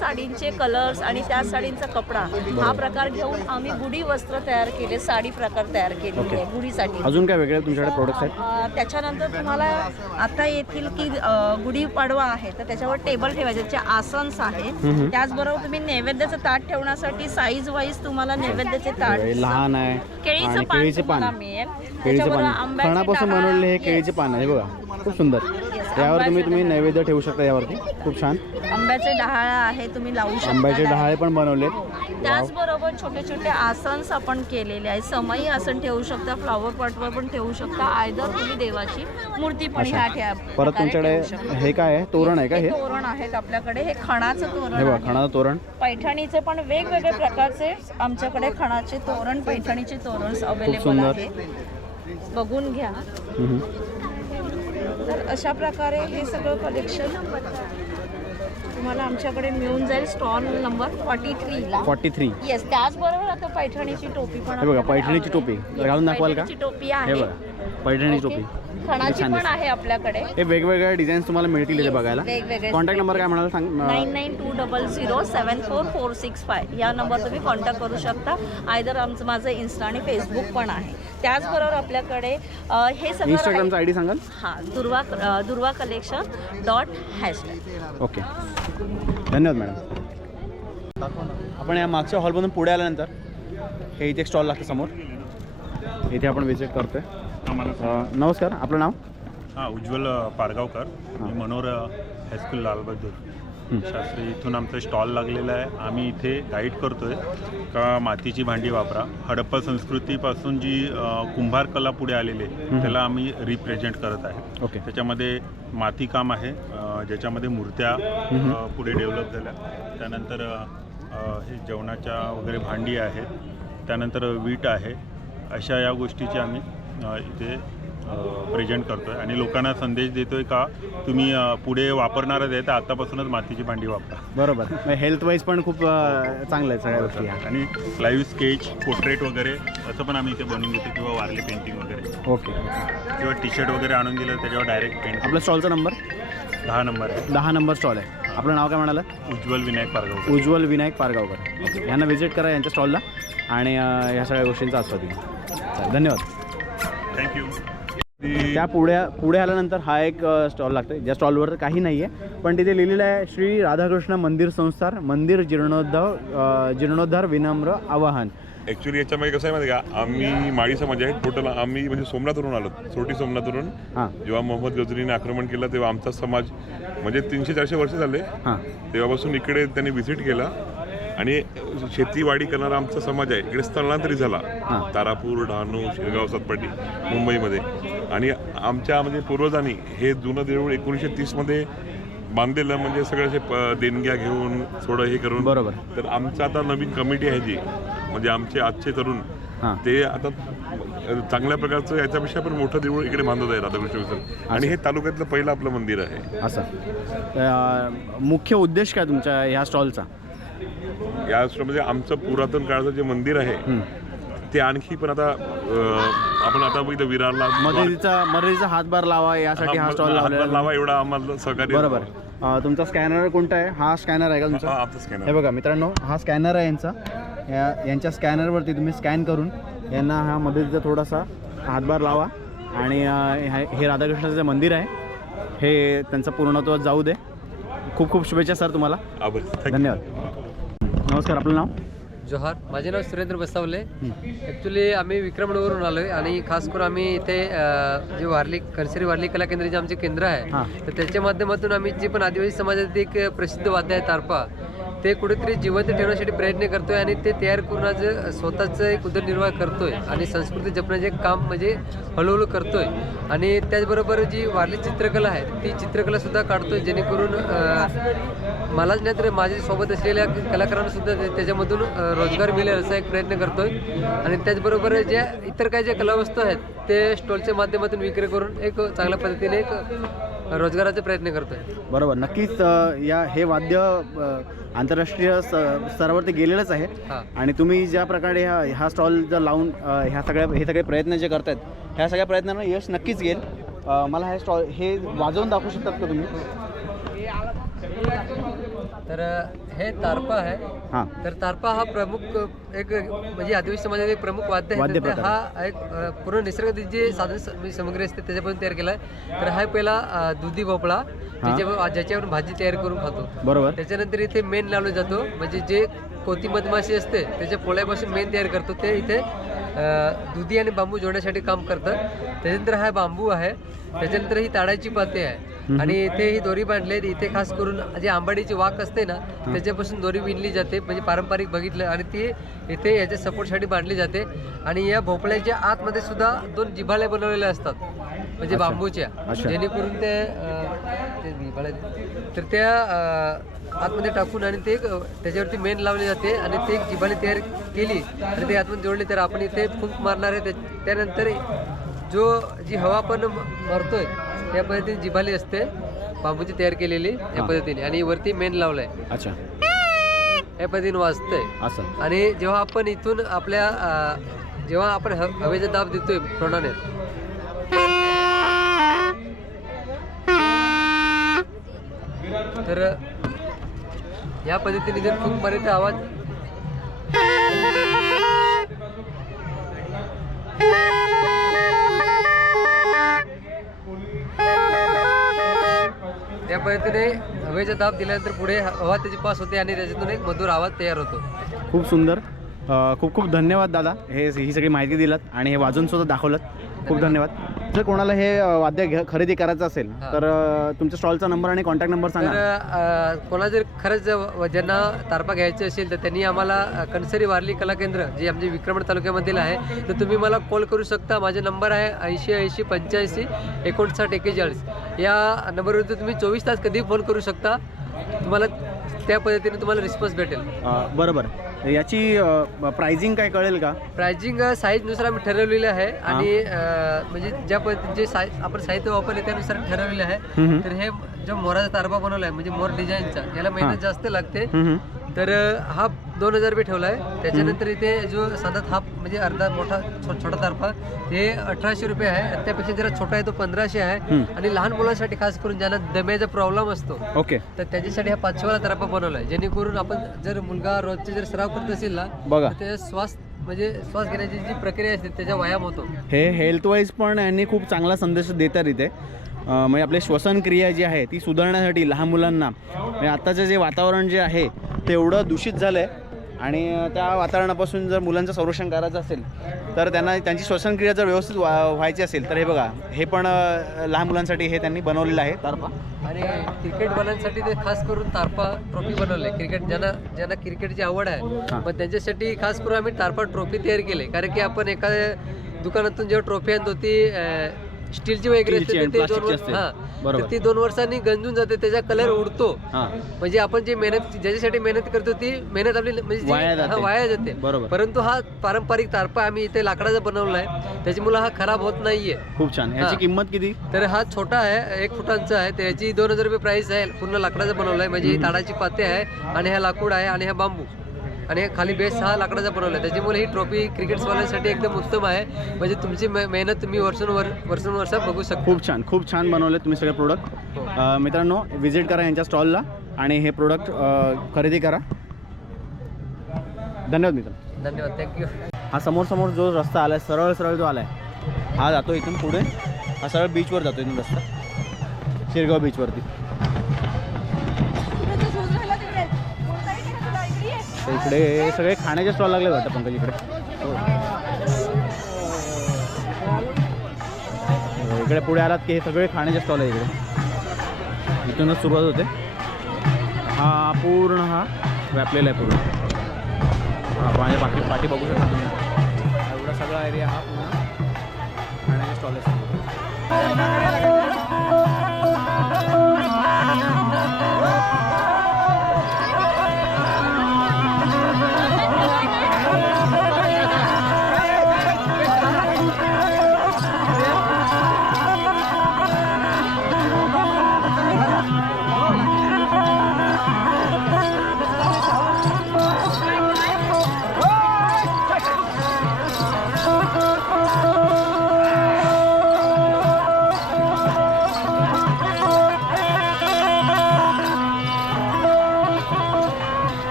साडींचे कलर्स आणि त्याच साडींचा कपडा हा प्रकार घेऊन आम्ही गुढी वस्त्र तयार केले, साडी प्रकार तयार केलेले आहे गुढीसाठी. अजून काय वेगळे तुमच्याकडे प्रोडक्ट्स आहेत? त्याच्यानंतर तुम्हाला आता येतील की गुढीपाडवा आहे, तर त्याच्यावर टेबल ठेवायचे, त्याचे आसन्स आहेत. त्याचबरोबर तुम्ही नैवेद्याचं ताट ठेवण्यासाठी साईज वाईज तुम्हाला नैवेद्याचे ताट लहान आहे, केळीचं पान मिळेल. केळीचे पान खणापासून बनवलेले हे केळीचे पान आहे बघा, खूप सुंदर. यावर तुम्ही नैवेद्य ठेवू शकता. यावरती खूप छान आंब्याचे डहाळ आहे, तुम्ही लावू शकता. आंब्याचे डहाळे पण बनवले. त्याचबरोबर छोटे छोटे आसन्स आपण केलेले आहे. समई आसन ठेवू शकता, फ्लॉवर पॉटवर पण ठेवू शकता, आयदर तुम्ही देवाची मूर्ती पण ह्या ठेवा. परत तुमच्याकडे हे काय आहे? तोरण आहे का? हे तोरण आहेत आपल्याकडे. हे खणाचं तोरण हे बघा, आहे. खणाचं तोरण. पैठणीचे पण वेगवेगळे प्रकारचे आमच्याकडे खणाचे तोरण, पैठणीचे तोरण अवेलेबल आहे, बघून घ्या. तर अशा प्रकारे हे सगळं कलेक्शन तुम्हाला आमच्याकडे मिळून जाईल. Stall number 43. येस. त्याचबरोबर आता पैठणीची टोपी पण हे बघा, पैठणीची टोपी घालून दाखवाल का? टोपी हे आहे, बघा, पैठणीची टोपी खणाची पण आहे आपल्याकडे. हे वेगवेगळ्या डिझाईन्स तुम्हाला मिळतील इथे बघायला. वेगवेगळे. कॉन्टॅक्ट नंबर काय म्हणाला सांग? 9920074465 या नंबर तुम्ही कॉन्टॅक्ट करू शकता. आयदर माझं इन्स्टा आणि फेसबुक पण आहे. त्याचबरोबर आपल्याकडे हे सगळं इंस्टाग्रामचा आयडी सांगाल? हां, दुर्वा collection.hashtag. ओके, धन्यवाद मॅडम. आपण या मागच्या हॉलमधून पुढे आल्यानंतर हे इथे स्टॉल लागतं समोर, इथे आपण व्हिजिट करतोय. नमस्कार, आपलं नाव? हां, उज्ज्वल पाडगावकर. मी मनोहर हायस्कूल लालबहादूर. शास्त्री. इथून आमचा स्टॉल लागलेला आहे. आम्ही इथे गाईड करतो आहे का मातीची भांडी वापरा. हडप्पा संस्कृतीपासून जी कुंभार कला पुढे आलेली आहे त्याला आम्ही रिप्रेझेंट करत आहे. ओके. त्याच्यामध्ये मातीकाम आहे, ज्याच्यामध्ये मूर्त्या पुढे डेव्हलप झाल्या. त्यानंतर हे जेवणाच्या वगैरे भांडी आहेत. त्यानंतर वीट आहे. अशा या गोष्टीची आम्ही इथे प्रेझेंट करतो आहे आणि लोकांना संदेश देतो आहे का तुम्ही पुढे वापरणारच आहे तर आतापासूनच मातीची भांडी वापरा. बरोबर. हेल्थ वाईज पण खूप चांगलं आहे सगळ्या गोष्टी. आणि लाईव्ह स्केच, पोर्ट्रेट वगैरे असं पण आम्ही इथे बनवून देतो किंवा वारली पेंटिंग वगैरे. ओके. किंवा टी शर्ट वगैरे आणून दिलं त्याच्यावर डायरेक्ट पेंट. आपला स्टॉलचा नंबर 10 नंबर आहे. 10 नंबर स्टॉल आहे. आपलं नाव काय म्हणालं? उज्ज्वल विनायक पारगावकर. उज्ज्वल विनायक पारगावकर. यांना व्हिजिट करा यांच्या स्टॉलला आणि ह्या सगळ्या गोष्टींचा आस्वाद घ्या. धन्यवाद. थँक्यू. त्या पुढे आल्यानंतर हा एक स्टॉल लागतो. ज्या स्टॉलवर काही नाही आहे पण तिथे लिहिलेलं आहे श्री राधाकृष्ण मंदिर संस्थान मंदिर जीर्णोद्धार विनम्र आवाहन. ॲक्च्युली याच्यामध्ये कसं आहे माहिती का, आम्ही माळी समाज आहे टोटल. आम्ही म्हणजे सोमनाथवरून आलो, सोटी सोमनाथवरून. जेव्हा मोहम्मद गजनीने आक्रमण केलं तेव्हा आमचा समाज म्हणजे 300-400 वर्ष झाले तेव्हापासून इकडे त्यांनी व्हिजिट केला आणि शेतीवाडी करणारा आमचा समाज आहे इकडे स्थलांतरित झाला. तारापूर, डहाणू, शिरगाव, सातपाटी, मुंबईमध्ये. आणि आमच्या म्हणजे पूर्वजांनी हे जुनं देऊळ 1930मध्ये बांधलेलं, म्हणजे सगळ्या असे देणग्या घेऊन थोडं हे करून. बरोबर. तर आमचं आता नवीन कमिटी आहे जी म्हणजे आमचे आजचे तरुण ते आता चांगल्या प्रकारचं याच्यापेक्षा पण मोठं देऊळ इकडे बांधत आहे राधाकृष्ण मिशन. आणि हे तालुक्यातलं पहिलं आपलं मंदिर आहे. असं मुख्य उद्देश काय तुमच्या ह्या स्टॉलचा? या म्हणजे आमचं पुरातन काळाचं जे मंदिर आहे ते आणखी पण आता आपण आता बघितलं विरारला मर्यादेचा हातभार लावा यासाठी हा स्टॉल लावा एवढा आम्हाला सहकार्य. बरोबर. तुमचा स्कॅनर कोणता आहे? हा स्कॅनर आहे का तुमचा? आपला स्कॅनर. हे बघा मित्रांनो, हा स्कॅनर आहे यांचा. यांच्या स्कॅनरवरती तुम्ही स्कॅन करून यांना हा मदतीचा थोडासा हातभार लावा आणि हे राधाकृष्णाचं जे मंदिर आहे हे त्यांचं पूर्णत्वात जाऊ दे. खूप खूप शुभेच्छा सर तुम्हाला. धन्यवाद. नमस्कार, आपलं नाव? जोहार. माझे नाव सुरेंद्र बसावले. ॲक्च्युली आम्ही विक्रमनगरवरून आलो आहे आणि खास करून आम्ही इथे जे वारली कणसरी वारली कला केंद्र जे आमचे केंद्र आहे तर त्याच्या माध्यमातून आम्ही जे पण आदिवासी समाजातील एक प्रसिद्ध वाद्य आहे तारपा ते कुठेतरी जिवंत ठेवण्यासाठी प्रयत्न करतोय आणि ते तयार करून आज स्वतःचं एक उदरनिर्वाह करतोय आणि संस्कृती जपण्याचे काम म्हणजे हळूहळू करतोय. आणि त्याचबरोबर जी वारली चित्रकला आहे ती चित्रकलासुद्धा काढतोय जेणेकरून मलाच नाही तर माझ्या सोबत असलेल्या कलाकारांना सुद्धा त्याच्यामधून रोजगार मिळेल असा एक प्रयत्न करतोय. आणि त्याचबरोबर ज्या इतर काही ज्या कलावस्तू आहेत ते स्टॉलच्या माध्यमातून विक्री करून एक चांगल्या पद्धतीने एक रोजगाराचा प्रयत्न करतोय. बरोबर. नक्कीच हे वाद्य आंतरराष्ट्रीय स्तरावरती गेलेलंच आहे आणि तुम्ही ज्या प्रकारे हा स्टॉल जर लावून हे सगळे प्रयत्न जे करतायत ह्या सगळ्या प्रयत्नांना यश नक्कीच येईल. मला हे वाजवून दाखवू शकतात का तुम्ही? तर हे तारपा आहे. तर तारपा हा प्रमुख एक म्हणजे आदिवासी समाजातील एक प्रमुख वाद्य आहे. हा एक पूर्ण निसर्गातील जे साधन सामग्री असते त्याच्यापासून तयार केला आहे. तर हा पहिला दुधी भोपळा ज्याच्यावर भाजी तयार करून खातो. बरोबर. त्याच्यानंतर इथे मेण लावलं जातो म्हणजे जे कोती मधमाशी असते त्याच्या पोळ्यापासून मेण तयार करतो ते इथे दुधी आणि बांबू जोडण्यासाठी काम करतात. त्याच्यानंतर हा बांबू आहे. त्याच्यानंतर ही ताडाची पाते आहे आणि इथे ही दोरी बांधली. इथे खास करून जे आंबाडीची वाक असते ना त्याच्यापासून दोरी विणली जाते म्हणजे पारंपरिक बघितलं आणि ती इथे याच्या सपोर्टसाठी बांधली जाते. आणि या भोपळ्याच्या आतमध्ये सुद्धा 2 जिव्हाळ्या बनवलेल्या असतात म्हणजे बांबूच्या जेणेकरून ते तर त्या आतमध्ये टाकून आणि ते त्याच्यावरती मेण लावले जाते आणि ते एक जिव्हाळी तयार केली आणि ते आतमध्ये जोडले तर आपण इथे फूंक मारणार आहे. त्यानंतर जी हवा आपण मारतोय त्या पद्धतीने जिव्हाळी असते बांबूची तयार केलेली या पद्धतीने आणि वरती मेण लावलाय. अच्छा. या पद्धतीने वाजतंय असं. आणि जेव्हा आपण इथून आपल्या जेव्हा आपण हवेचा दाब देतोय प्रमाणे तर या पद्धतीने जर फूंक मारली तर आवाज त्या पद्धतीने हवेचा दाब दिल्यानंतर पुढे हवा त्याची पास होते आणि त्याच्यातून एक मधुर आवाज तयार होतो. खूप सुंदर. खूप खूप धन्यवाद दादा, ही सगळी माहिती दिलात आणि हे वाजून सुद्धा दाखवलं. खूप धन्यवाद. जर कोणाला हे वाद्य खरेदी करायचं असेल तर तुमच्या स्टॉलचा नंबर आणि कॉन्टॅक्ट नंबर सांगा. तर कोणा जर खरंच ज्यांना तारपा घ्यायचे असेल तर त्यांनी आम्हाला कणसरी वारली कला केंद्र जे आमचे विक्रमगड तालुक्यामधील आहे तर तुम्ही मला कॉल करू शकता. माझा नंबर आहे 80 85 59 41. या नंबरवरती तुम्ही 24 तास कधी फोन करू शकता. तुम्हाला त्या पद्धतीने तुम्हाला रिस्पॉन्स भेटेल. बरोबर. याची प्राइसिंग काय कळेल का? प्राइसिंग साईजनुसार आम्ही ठरवलेलं आहे आणि म्हणजे ज्या पद्धतीचे आपण साहित्य वापरले त्यानुसार ठरवलेलं आहे. तर हे जो मोराचा तारपा बनवला आहे म्हणजे मोर डिझाईनचा याला मेहनत जास्त लागते. तर हा 2000 रुपये ठेवला आहे. त्याच्यानंतर इथे जो साधा थाप म्हणजे अर्धा मोठा छोटा तारपा हे 1800 रुपये आहे. त्यापेक्षा जरा छोटा आहे तो 1500 आहे. आणि लहान मुलांसाठी खास करून ज्यांना दम्याचा प्रॉब्लेम असतो ओके तर त्याच्यासाठी हा 500वाला तारपा बनवला आहे. जेणेकरून आपण जर मुलगा रोजचे जर सराव करत असेल ना बघा तर त्याचा श्वास घेण्याची जी प्रक्रिया असते त्याचा व्यायाम होतो. हे हेल्थ वाईज पण यांनी खूप चांगला संदेश देतात इथे. म्हणजे आपले श्वसनक्रिया जी आहे ती सुधारण्यासाठी लहान मुलांना म्हणजे आत्ताचं जे वातावरण जे आहे ते एवढं दूषित झालं आहे आणि त्या वातावरणापासून जर मुलांचं संरक्षण करायचं असेल तर त्यांना त्यांची श्वसनक्रिया जर व्यवस्थित व्हायची असेल तर हे बघा हे पण लहान मुलांसाठी हे त्यांनी बनवलेलं आहे तारपा. आणि क्रिकेटवाल्यांसाठी ते खास करून तारपा ट्रॉफी बनवले. ज्यांना क्रिकेटची आवड आहे पण त्यांच्यासाठी खास करून आम्ही तारपा ट्रॉफी तयार केली. कारण की आपण एखाद्या दुकानातून जेव्हा ट्रॉफी आणतो ती स्टीलची वगैरे असते तर ती 2 वर्षांनी गंजून जाते. त्याचा कलर उडतो. म्हणजे आपण जी मेहनत ज्याच्यासाठी मेहनत करतो ती मेहनत आपली म्हणजे वाया जाते. परंतु हा पारंपरिक तारपा आम्ही इथे लाकडाचा बनवला आहे त्याच्यामुळे हा खराब होत नाहीये. खूप छान. याची किंमत किती? तर हा छोटा आहे 1 फुटांचा आहे. त्याची 2000 रुपये प्राइस आहे. पूर्ण लाकडाचा बनवला आहे म्हणजे ताडाची पाते आहे आणि हा लाकूड आहे आणि हा बांबू आणि खाली बेस हा लाकडाचा बनवला आहे. त्याच्यामुळे ही ट्रॉफी क्रिकेटवाल्यांसाठी एकदम उत्तम आहे. म्हणजे तुमची मेहनत तुम्ही वर्ष बघू शकता. खूप छान बनवले तुम्ही सगळे प्रोडक्ट. मित्रांनो व्हिजिट करा यांच्या स्टॉलला आणि हे प्रोडक्ट खरेदी करा. धन्यवाद मित्र. धन्यवाद. थँक्यू. हा समोर जो रस्ता आला आहे सरळ जो आला आहे हा जातो इथून पुढे. हा सरळ बीचवर जातो इथून रस्ता शिरगाव बीचवरती. इकडे सगळे खाण्याचे स्टॉल लागले वाटतं पंकज इकडे. इकडे पुढे आलात की हे सगळे खाण्याचे स्टॉल आहे इकडे. इथूनच सुरुवात होते. हा पूर्ण हा व्यापलेला आहे पूर्ण. हा माझ्या पाठी बघू शकता तुम्ही. एवढा सगळा एरिया हा पूर्ण खाण्याचे स्टॉल आहे.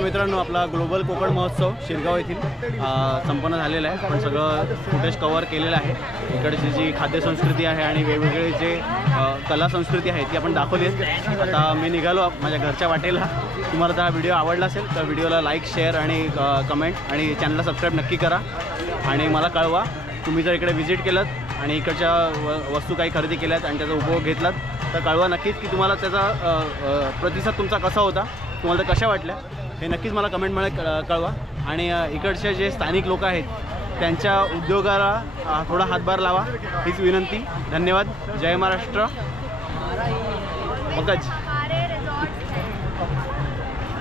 तर मित्रांनो आपला ग्लोबल कोकण महोत्सव शिरगाव येथील संपन्न झालेला आहे. आपण सगळं फुटेज कव्हर केलेलं आहे. इकडची जी खाद्यसंस्कृती आहे आणि वेगवेगळे जे कला संस्कृती आहे ती आपण दाखवली आहे. आता मी निघालो माझ्या घरच्या वाटेला. तुम्हाला जर हा व्हिडिओ आवडला असेल तर व्हिडिओला लाईक, शेअर आणि कमेंट आणि चॅनलला सबस्क्राईब नक्की करा आणि मला कळवा. तुम्ही जर इकडे व्हिजिट केलं आणि इकडच्या वस्तू काही खरेदी केल्यात आणि त्याचा उपभोग घेतलात तर कळवा नक्कीच की तुम्हाला त्याचा प्रतिसाद तुमचा कसा होता, तुम्हाला त्या कशा वाटल्या हे नक्कीच मला कमेंटमध्ये कळवा. आणि इकडचे जे स्थानिक लोक आहेत त्यांच्या उद्योगाला थोडा हातभार लावा हीच विनंती. धन्यवाद. जय महाराष्ट्र. पंकज.